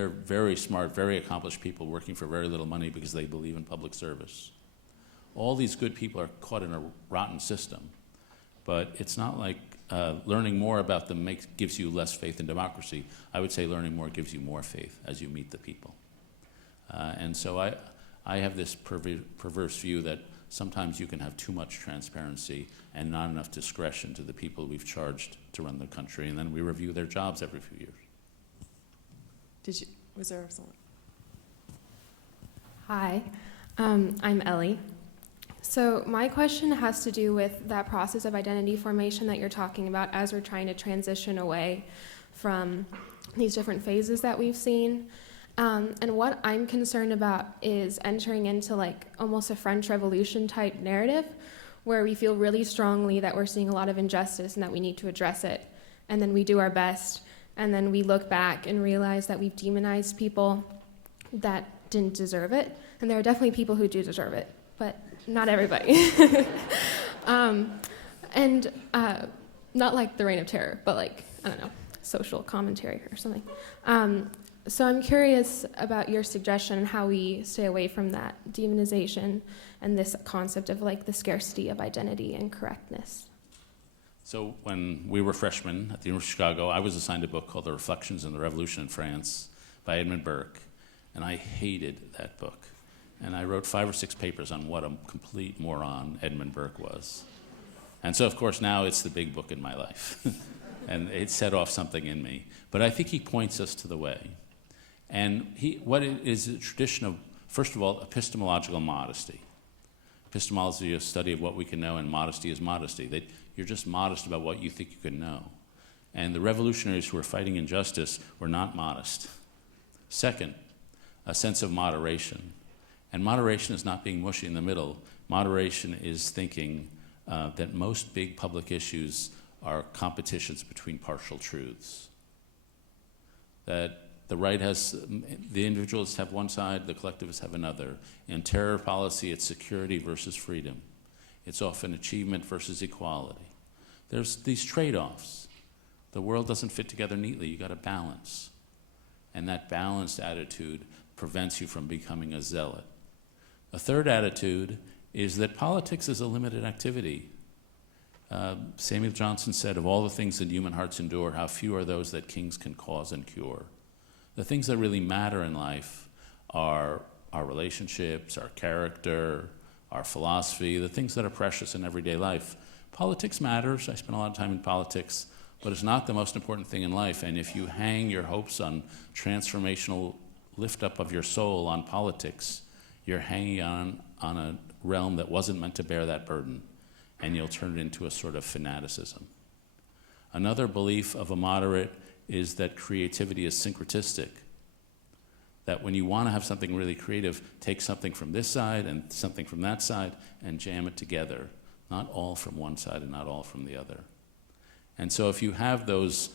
very smart, very accomplished people working for very little money because they believe in public service. All these good people are caught in a rotten system, but it's not like learning more about them gives you less faith in democracy. I would say learning more gives you more faith as you meet the people. And so I have this perverse view that sometimes you can have too much transparency and not enough discretion to the people we've charged to run the country, and then we review their jobs every few years. Was there someone? Hi, I'm Ellie. So my question has to do with that process of identity formation that you're talking about as we're trying to transition away from these different phases that we've seen. And what I'm concerned about is entering into like almost a French Revolution type narrative where we feel really strongly that we're seeing a lot of injustice and that we need to address it. And then we do our best, and then we look back and realize that we've demonized people that didn't deserve it. And there are definitely people who do deserve it, but not everybody. Not like the Reign of Terror, but like, I don't know, social commentary or something. So I'm curious about your suggestion on how we stay away from that demonization and this concept of like the scarcity of identity and correctness. So when we were freshmen at the University of Chicago, I was assigned a book called The Reflections on the Revolution in France by Edmund Burke, and I hated that book. And I wrote 5 or 6 papers on what a complete moron Edmund Burke was. And so, of course, now it's the big book in my life. And it set off something in me. But I think he points us to the way. And what it is a tradition of, first of all, epistemological modesty. Epistemology is a study of what we can know, and modesty is modesty. That you're just modest about what you think you can know. And the revolutionaries who were fighting injustice were not modest. Second, a sense of moderation. And moderation is not being mushy in the middle. Moderation is thinking that most big public issues are competitions between partial truths. That the right the individualists have one side, the collectivists have another. In terror policy, it's security versus freedom. It's often achievement versus equality. There's these trade-offs. The world doesn't fit together neatly. You got to balance. And that balanced attitude prevents you from becoming a zealot. A third attitude is that politics is a limited activity. Samuel Johnson said, of all the things that human hearts endure, how few are those that kings can cause and cure. The things that really matter in life are our relationships, our character, our philosophy, the things that are precious in everyday life. Politics matters. I spend a lot of time in politics, but it's not the most important thing in life. And if you hang your hopes on transformational lift up of your soul on politics, you're hanging on a realm that wasn't meant to bear that burden, and you'll turn it into a sort of fanaticism. Another belief of a moderate is that creativity is syncretistic. That when you want to have something really creative, take something from this side and something from that side and jam it together. Not all from one side and not all from the other. And so if you have those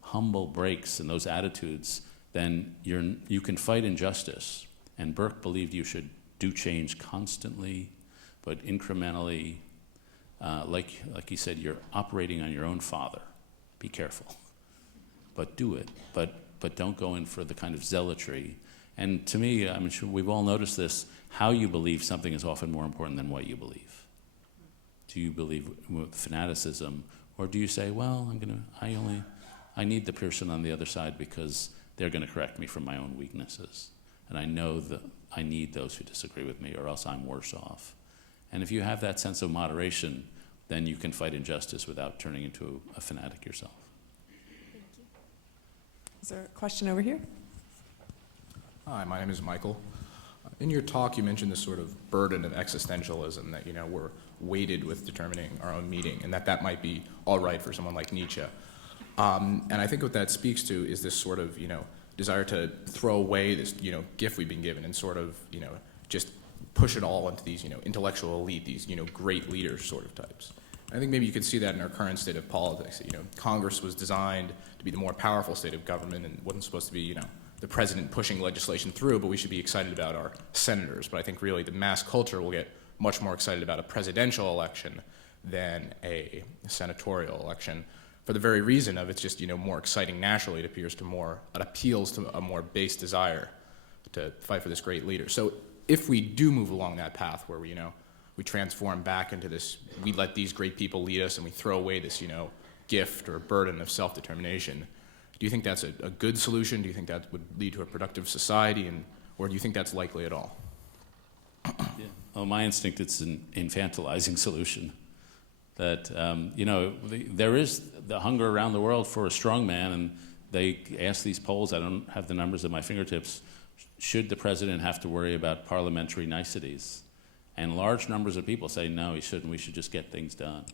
humble breaks and those attitudes, then you can fight injustice. And Burke believed you should do change constantly, but incrementally. Like he said, you're operating on your own father. Be careful. But do it. But don't go in for the kind of zealotry. And to me, I'm sure we've all noticed this, how you believe something is often more important than what you believe. Do you believe with fanaticism, or do you say, well, I need the person on the other side because they're going to correct me from my own weaknesses. And I know that I need those who disagree with me, or else I'm worse off. And if you have that sense of moderation, then you can fight injustice without turning into a fanatic yourself. Is there a question over here? Hi, my name is Michael. In your talk, you mentioned this sort of burden of existentialism that, we're weighted with determining our own meaning, and that might be all right for someone like Nietzsche. And I think what that speaks to is this sort of, desire to throw away this, gift we've been given and sort of, just push it all into these, intellectual elite, these, great leaders sort of types. I think maybe you could see that in our current state of politics. Congress was designed to be the more powerful state of government and wasn't supposed to be, the president pushing legislation through, but we should be excited about our senators. But I think really the mass culture will get much more excited about a presidential election than a senatorial election for the very reason of it's just, more exciting naturally. It appeals to a more base desire to fight for this great leader. So if we do move along that path where we transform back into this, we let these great people lead us and we throw away this, gift or burden of self-determination. Do you think that's a good solution? Do you think that would lead to a productive society, or do you think that's likely at all? Yeah. Well, my instinct, it's an infantilizing solution. That, there is the hunger around the world for a strong man, and they ask these polls, I don't have the numbers at my fingertips, should the president have to worry about parliamentary niceties? And large numbers of people say, no, he shouldn't, we should just get things done.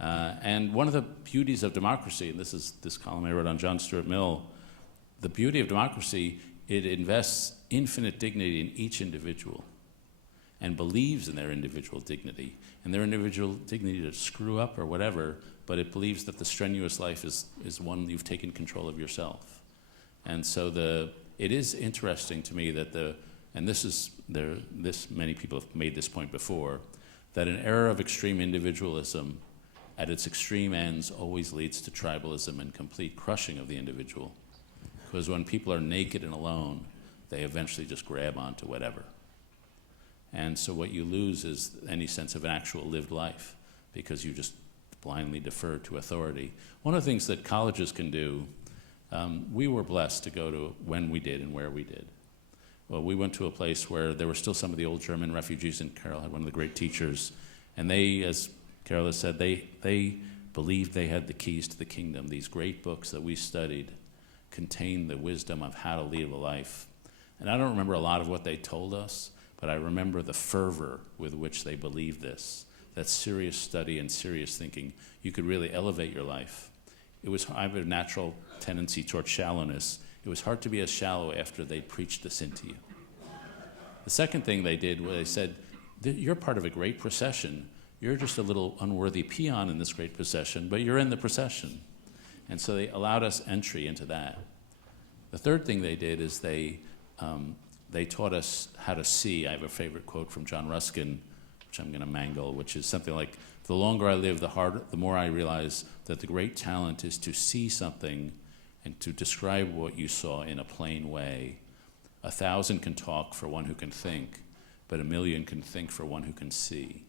And one of the beauties of democracy, and this is this column I wrote on John Stuart Mill, the beauty of democracy, it invests infinite dignity in each individual and believes in their individual dignity, and their individual dignity to screw up or whatever, but it believes that the strenuous life is one you've taken control of yourself. And so it is interesting to me that many people have made this point before, that an era of extreme individualism at its extreme ends always leads to tribalism and complete crushing of the individual. Because when people are naked and alone, they eventually just grab onto whatever. And so what you lose is any sense of an actual lived life, because you just blindly defer to authority. One of the things that colleges can do, we were blessed to go to when we did and where we did. Well, we went to a place where there were still some of the old German refugees, and Carol had one of the great teachers, and they, as Carol has said, they believed they had the keys to the kingdom. These great books that we studied contained the wisdom of how to lead a life. And I don't remember a lot of what they told us, but I remember the fervor with which they believed this, that serious study and serious thinking. You could really elevate your life. I have a natural tendency towards shallowness. It was hard to be as shallow after they preached this into you. The second thing they did was they said, you're part of a great procession. You're just a little unworthy peon in this great procession, but you're in the procession. And so they allowed us entry into that. The third thing they did is they taught us how to see. I have a favorite quote from John Ruskin, which I'm going to mangle, which is something like, the longer I live, the more I realize that the great talent is to see something and to describe what you saw in a plain way. 1,000 can talk for one who can think, but 1,000,000 can think for one who can see.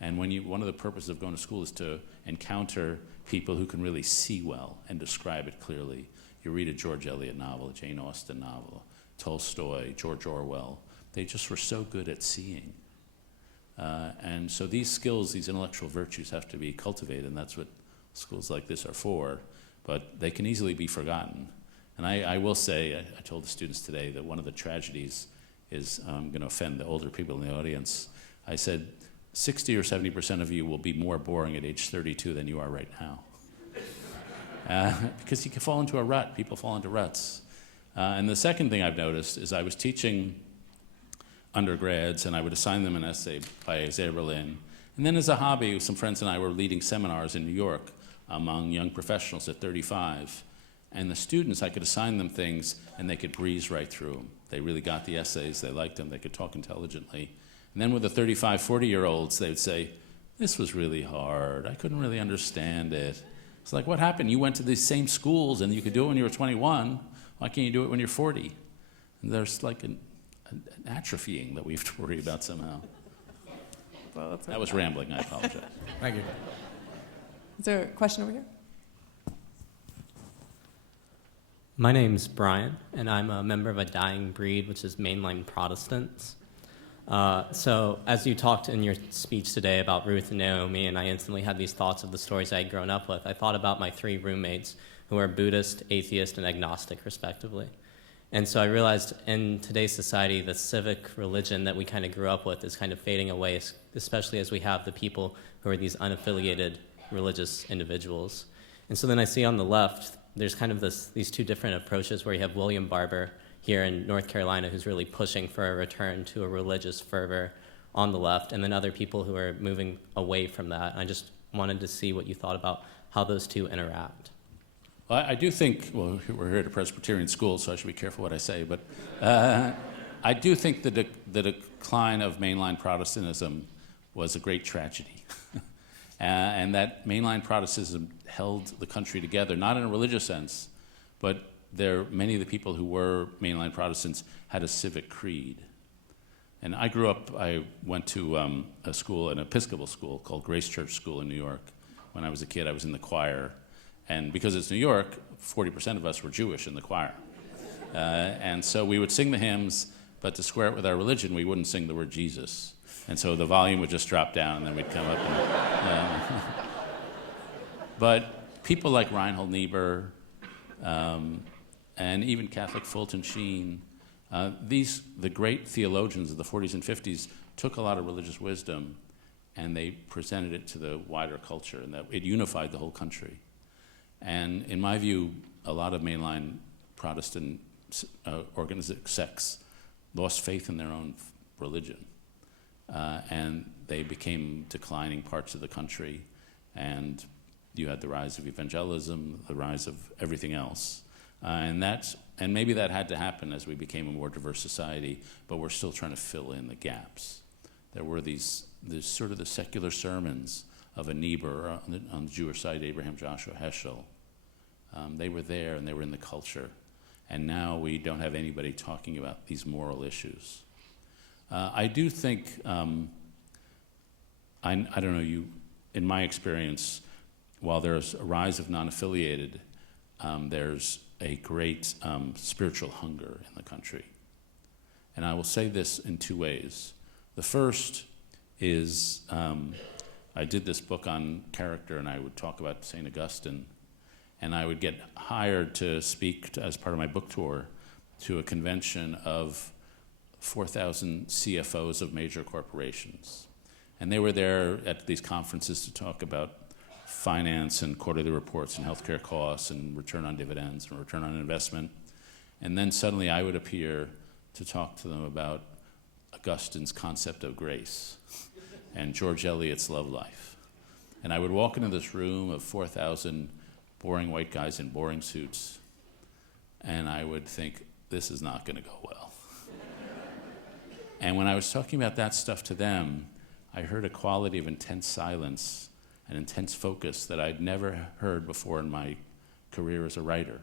And one of the purposes of going to school is to encounter people who can really see well and describe it clearly. You read a George Eliot novel, a Jane Austen novel, Tolstoy, George Orwell. They just were so good at seeing. And so these skills, these intellectual virtues have to be cultivated, and that's what schools like this are for, but they can easily be forgotten. And I will say, I told the students today that one of the tragedies is, I'm going to offend the older people in the audience. I said, 60 or 70% of you will be more boring at age 32 than you are right now. Because you can fall into a rut. People fall into ruts. And the second thing I've noticed is I was teaching undergrads, and I would assign them an essay by Isaiah Berlin. And then as a hobby, some friends and I were leading seminars in New York among young professionals at 35. And the students, I could assign them things, and they could breeze right through them. They really got the essays. They liked them. They could talk intelligently. And then with the 35, 40-year-olds, they would say, this was really hard. I couldn't really understand it. It's like, what happened? You went to these same schools, and you could do it when you were 21. Why can't you do it when you're 40? And there's like an atrophying that we have to worry about somehow. Well, That was rambling. I apologize. Thank you. Is there a question over here? My name's Brian, and I'm a member of a dying breed, which is mainline Protestants. So as you talked in your speech today about Ruth and Naomi, and I instantly had these thoughts of the stories I had grown up with, I thought about my 3 roommates who are Buddhist, atheist, and agnostic, respectively. And so I realized in today's society, the civic religion that we kind of grew up with is kind of fading away, especially as we have the people who are these unaffiliated religious individuals. And so then I see on the left, there's kind of these 2 different approaches where you have William Barber here in North Carolina who's really pushing for a return to a religious fervor on the left, and then other people who are moving away from that. I just wanted to see what you thought about how those 2 interact. Well, I do think, well, we're here at a Presbyterian school, so I should be careful what I say, but I do think the decline of mainline Protestantism was a great tragedy. And that mainline Protestantism held the country together, not in a religious sense, but many of the people who were mainline Protestants had a civic creed. And I went to a school, an Episcopal school called Grace Church School in New York, when I was a kid, I was in the choir. And because it's New York, 40% of us were Jewish in the choir. And so we would sing the hymns, but to square it with our religion, we wouldn't sing the word Jesus. And so the volume would just drop down, and then we'd come up and... But people like Reinhold Niebuhr, and even Catholic Fulton Sheen, the great theologians of the 40s and 50s took a lot of religious wisdom and they presented it to the wider culture, and that it unified the whole country. And in my view, a lot of mainline Protestant sects lost faith in their own religion, and they became declining parts of the country, and you had the rise of evangelism, the rise of everything else. And maybe that had to happen as we became a more diverse society, but we're still trying to fill in the gaps. There were these sort of the secular sermons of a Niebuhr, on the Jewish side, Abraham Joshua Heschel. They were there and they were in the culture. And now we don't have anybody talking about these moral issues. I do think, I don't know, in my experience, while there's a rise of non-affiliated, there's a great spiritual hunger in the country. And I will say this in two ways. The first is, I did this book on character, and I would talk about St. Augustine, and I would get hired to speak as part of my book tour to a convention of 4,000 CFOs of major corporations. And they were there at these conferences to talk about finance and quarterly reports and healthcare costs and return on dividends and return on investment. And then suddenly I would appear to talk to them about Augustine's concept of grace and George Eliot's love life. And I would walk into this room of 4,000 boring white guys in boring suits, and I would think, this is not going to go well. And when I was talking about that stuff to them, I heard a quality of intense silence and intense focus that I'd never heard before in my career as a writer.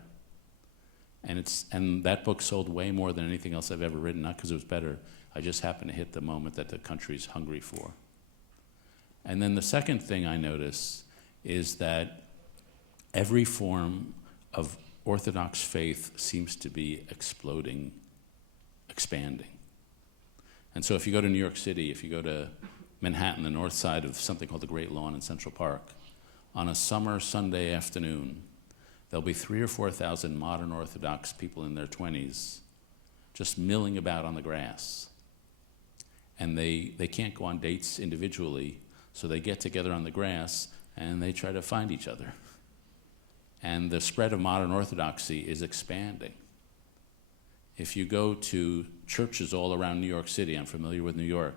And that book sold way more than anything else I've ever written, not because it was better. I just happened to hit the moment that the country's hungry for. And then the second thing I notice is that every form of Orthodox faith seems to be exploding, expanding. And so if you go to New York City, if you go to Manhattan, the north side of something called the Great Lawn in Central Park, on a summer Sunday afternoon, there'll be 3,000 or 4,000 modern Orthodox people in their 20s just milling about on the grass. And they can't go on dates individually, so they get together on the grass and they try to find each other. And the spread of modern Orthodoxy is expanding. If you go to churches all around New York City, I'm familiar with New York,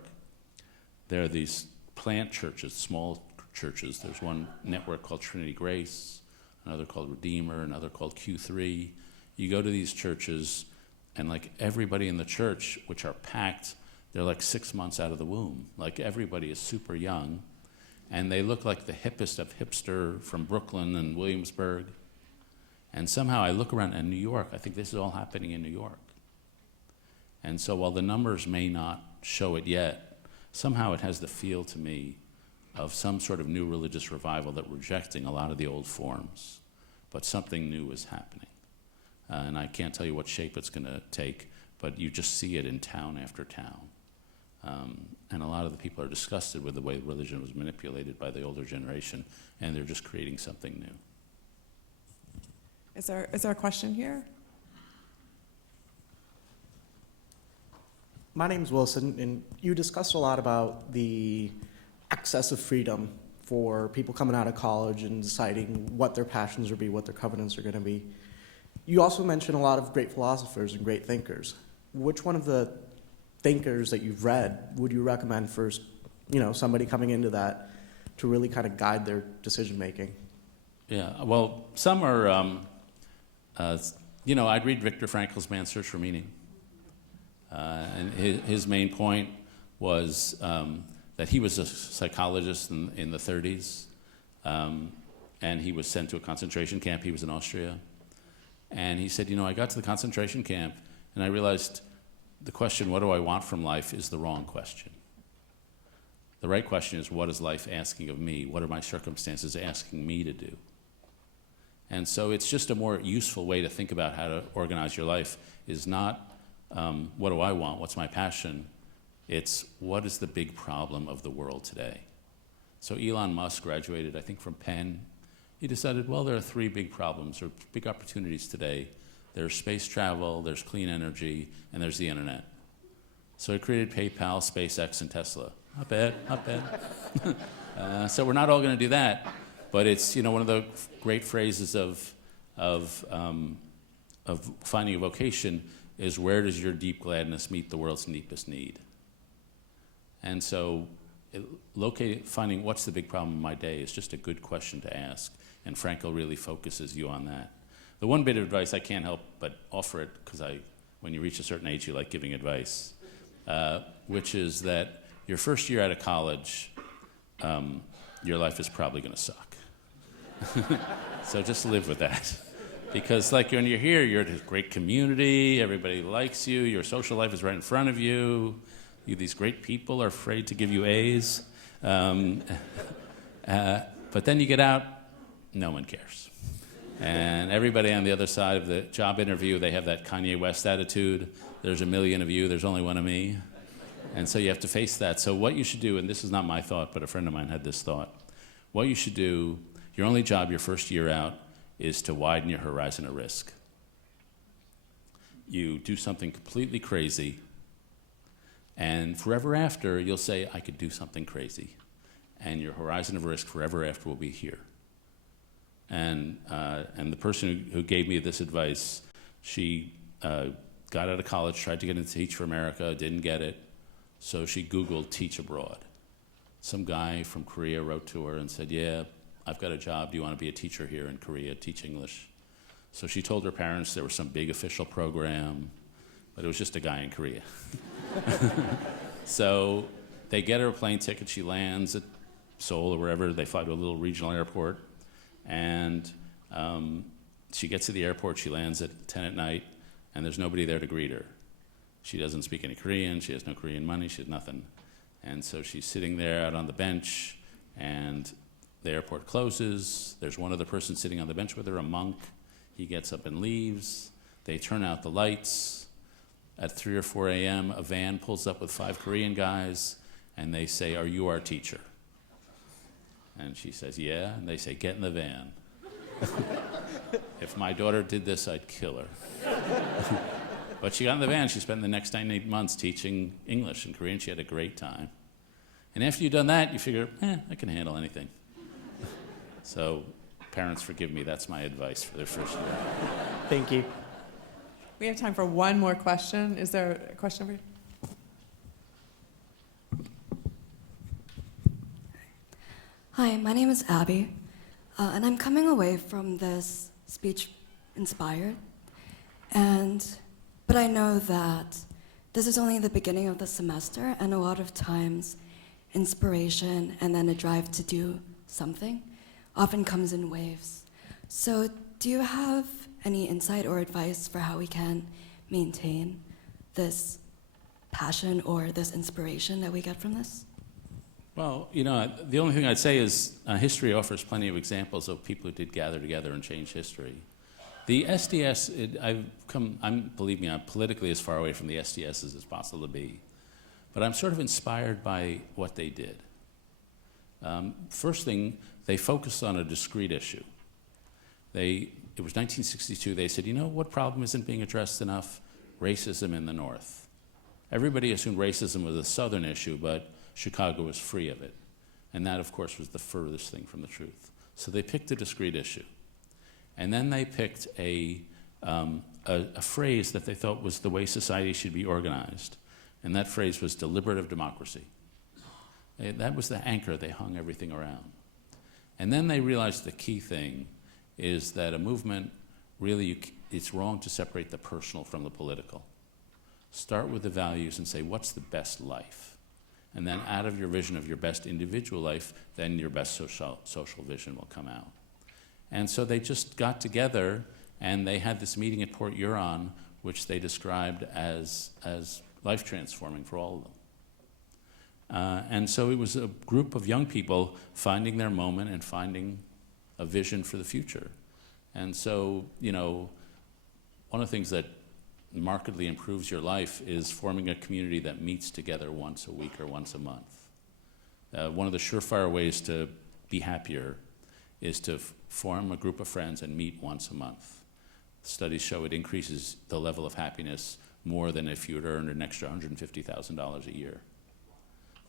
there are these plant churches, small churches. There's one network called Trinity Grace, another called Redeemer, another called Q3. You go to these churches, and like everybody in the church, which are packed, they're like 6 months out of the womb. Like everybody is super young, and they look like the hippest of hipster from Brooklyn and Williamsburg. And somehow I look around in New York, I think this is all happening in New York. And so while the numbers may not show it yet, somehow it has the feel to me of some sort of new religious revival that we're rejecting a lot of the old forms, but something new is happening. And I can't tell you what shape it's going to take, but you just see it in town after town. And a lot of the people are disgusted with the way religion was manipulated by the older generation, and they're just creating something new. Is there a question here? My name's Wilson, and you discussed a lot about the excess of freedom for people coming out of college and deciding what their passions will be, what their covenants are going to be. You also mentioned a lot of great philosophers and great thinkers. Which one of the thinkers that you've read would you recommend for, somebody coming into that to really kind of guide their decision making? Yeah, well, some are, I'd read Viktor Frankl's Man's Search for Meaning. And his main point was that he was a psychologist in the 30s, and he was sent to a concentration camp. He was in Austria. And he said, I got to the concentration camp, and I realized the question, what do I want from life, is the wrong question. The right question is, what is life asking of me? What are my circumstances asking me to do? And so it's just a more useful way to think about how to organize your life is not, what do I want? What's my passion? It's, what is the big problem of the world today? So Elon Musk graduated, I think, from Penn. He decided, well, there are three big problems or big opportunities today. There's space travel, there's clean energy, and there's the internet. So he created PayPal, SpaceX, and Tesla. Not bad, not bad. So we're not all going to do that, but it's one of the great phrases of finding a vocation is, where does your deep gladness meet the world's deepest need? And so finding what's the big problem in my day is just a good question to ask, and Frankl really focuses you on that. The one bit of advice I can't help but offer it, because when you reach a certain age, you like giving advice, which is that your first year out of college, your life is probably going to suck. So just live with that. Because when you're here, you're in a great community, everybody likes you, your social life is right in front of you, these great people are afraid to give you A's. But then you get out, no one cares. And everybody on the other side of the job interview, they have that Kanye West attitude. There's a million of you, there's only one of me. And so you have to face that. So what you should do, and this is not my thought, but a friend of mine had this thought. What you should do, your only job your first year out, is to widen your horizon of risk. You do something completely crazy, and forever after, you'll say, I could do something crazy. And your horizon of risk forever after will be here. And the person who gave me this advice, she got out of college, tried to get into Teach for America, didn't get it, so she Googled teach abroad. Some guy from Korea wrote to her and said, yeah, I've got a job, do you want to be a teacher here in Korea, teach English? So she told her parents there was some big official program, but it was just a guy in Korea. So they get her a plane ticket, she lands at Seoul or wherever, they fly to a little regional airport, and she gets to the airport, she lands at 10 at night, and there's nobody there to greet her. She doesn't speak any Korean, she has no Korean money, she has nothing. And so she's sitting there out on the bench, and the airport closes. There's one other person sitting on the bench with her, a monk. He gets up and leaves. They turn out the lights. At 3 or 4 a.m., a van pulls up with 5 Korean guys, and they say, are you our teacher? And she says, yeah. And they say, get in the van. If my daughter did this, I'd kill her. But she got in the van. She spent the next 8 months teaching English and Korean. She had a great time. And after you've done that, you figure, I can handle anything. So parents, forgive me. That's my advice for their first year. Thank you. We have time for one more question. Is there a question over here? Hi, my name is Abby, and I'm coming away from this speech inspired. But I know that this is only the beginning of the semester, and a lot of times inspiration and then a drive to do something often comes in waves. So do you have any insight or advice for how we can maintain this passion or this inspiration that we get from this? Well, the only thing I'd say is history offers plenty of examples of people who did gather together and change history. The SDS, believe me, I'm politically as far away from the SDS as it's possible to be. But I'm sort of inspired by what they did. First thing, they focused on a discrete issue. It was 1962, they said, what problem isn't being addressed enough? Racism in the North. Everybody assumed racism was a Southern issue, but Chicago was free of it. And that, of course, was the furthest thing from the truth. So they picked a discrete issue. And then they picked a phrase that they thought was the way society should be organized. And that phrase was deliberative democracy. That was the anchor they hung everything around. And then they realized the key thing is that a movement, really, it's wrong to separate the personal from the political. Start with the values and say, what's the best life? And then out of your vision of your best individual life, then your best social vision will come out. And so they just got together, and they had this meeting at Port Huron, which they described as life-transforming for all of them. And so it was a group of young people finding their moment and finding a vision for the future. And so, one of the things that markedly improves your life is forming a community that meets together once a week or once a month. One of the surefire ways to be happier is to form a group of friends and meet once a month. Studies show it increases the level of happiness more than if you had earned an extra $150,000 a year.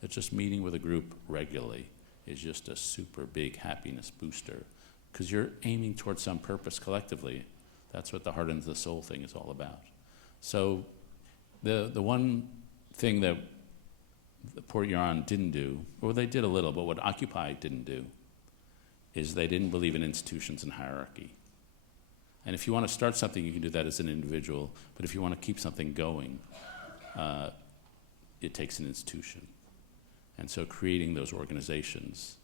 That just meeting with a group regularly is just a super big happiness booster, because you're aiming towards some purpose collectively. That's what the heart and the soul thing is all about. So the one thing that Port Huron didn't do, or they did a little, but what Occupy didn't do, is they didn't believe in institutions and hierarchy. And if you want to start something, you can do that as an individual, but if you want to keep something going, it takes an institution. And so creating those organizations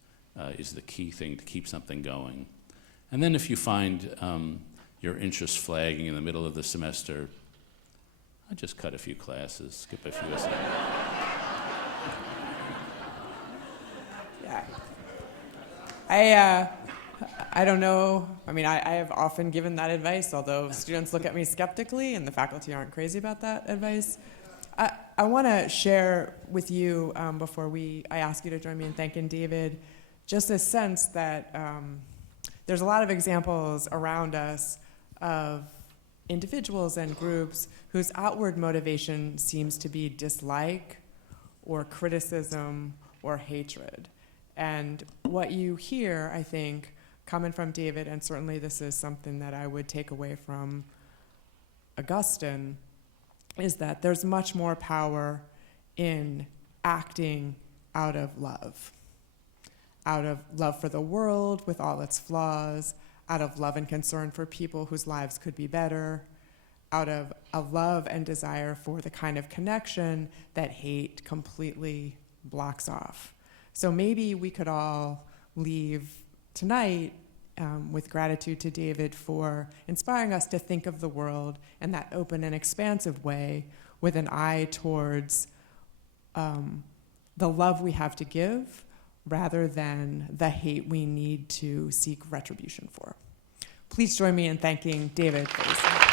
is the key thing to keep something going. And then if you find your interest flagging in the middle of the semester, I just cut a few classes, skip a few assignments. Yeah. I don't know. I mean, I have often given that advice, although students look at me skeptically and the faculty aren't crazy about that advice. I want to share with you, before I ask you to join me in thanking David, just a sense that there's a lot of examples around us of individuals and groups whose outward motivation seems to be dislike or criticism or hatred. And what you hear, I think, coming from David, and certainly this is something that I would take away from Augustine, is that there's much more power in acting out of love for the world with all its flaws, out of love and concern for people whose lives could be better, out of a love and desire for the kind of connection that hate completely blocks off. So maybe we could all leave tonight with gratitude to David for inspiring us to think of the world in that open and expansive way with an eye towards the love we have to give rather than the hate we need to seek retribution for. Please join me in thanking David for this.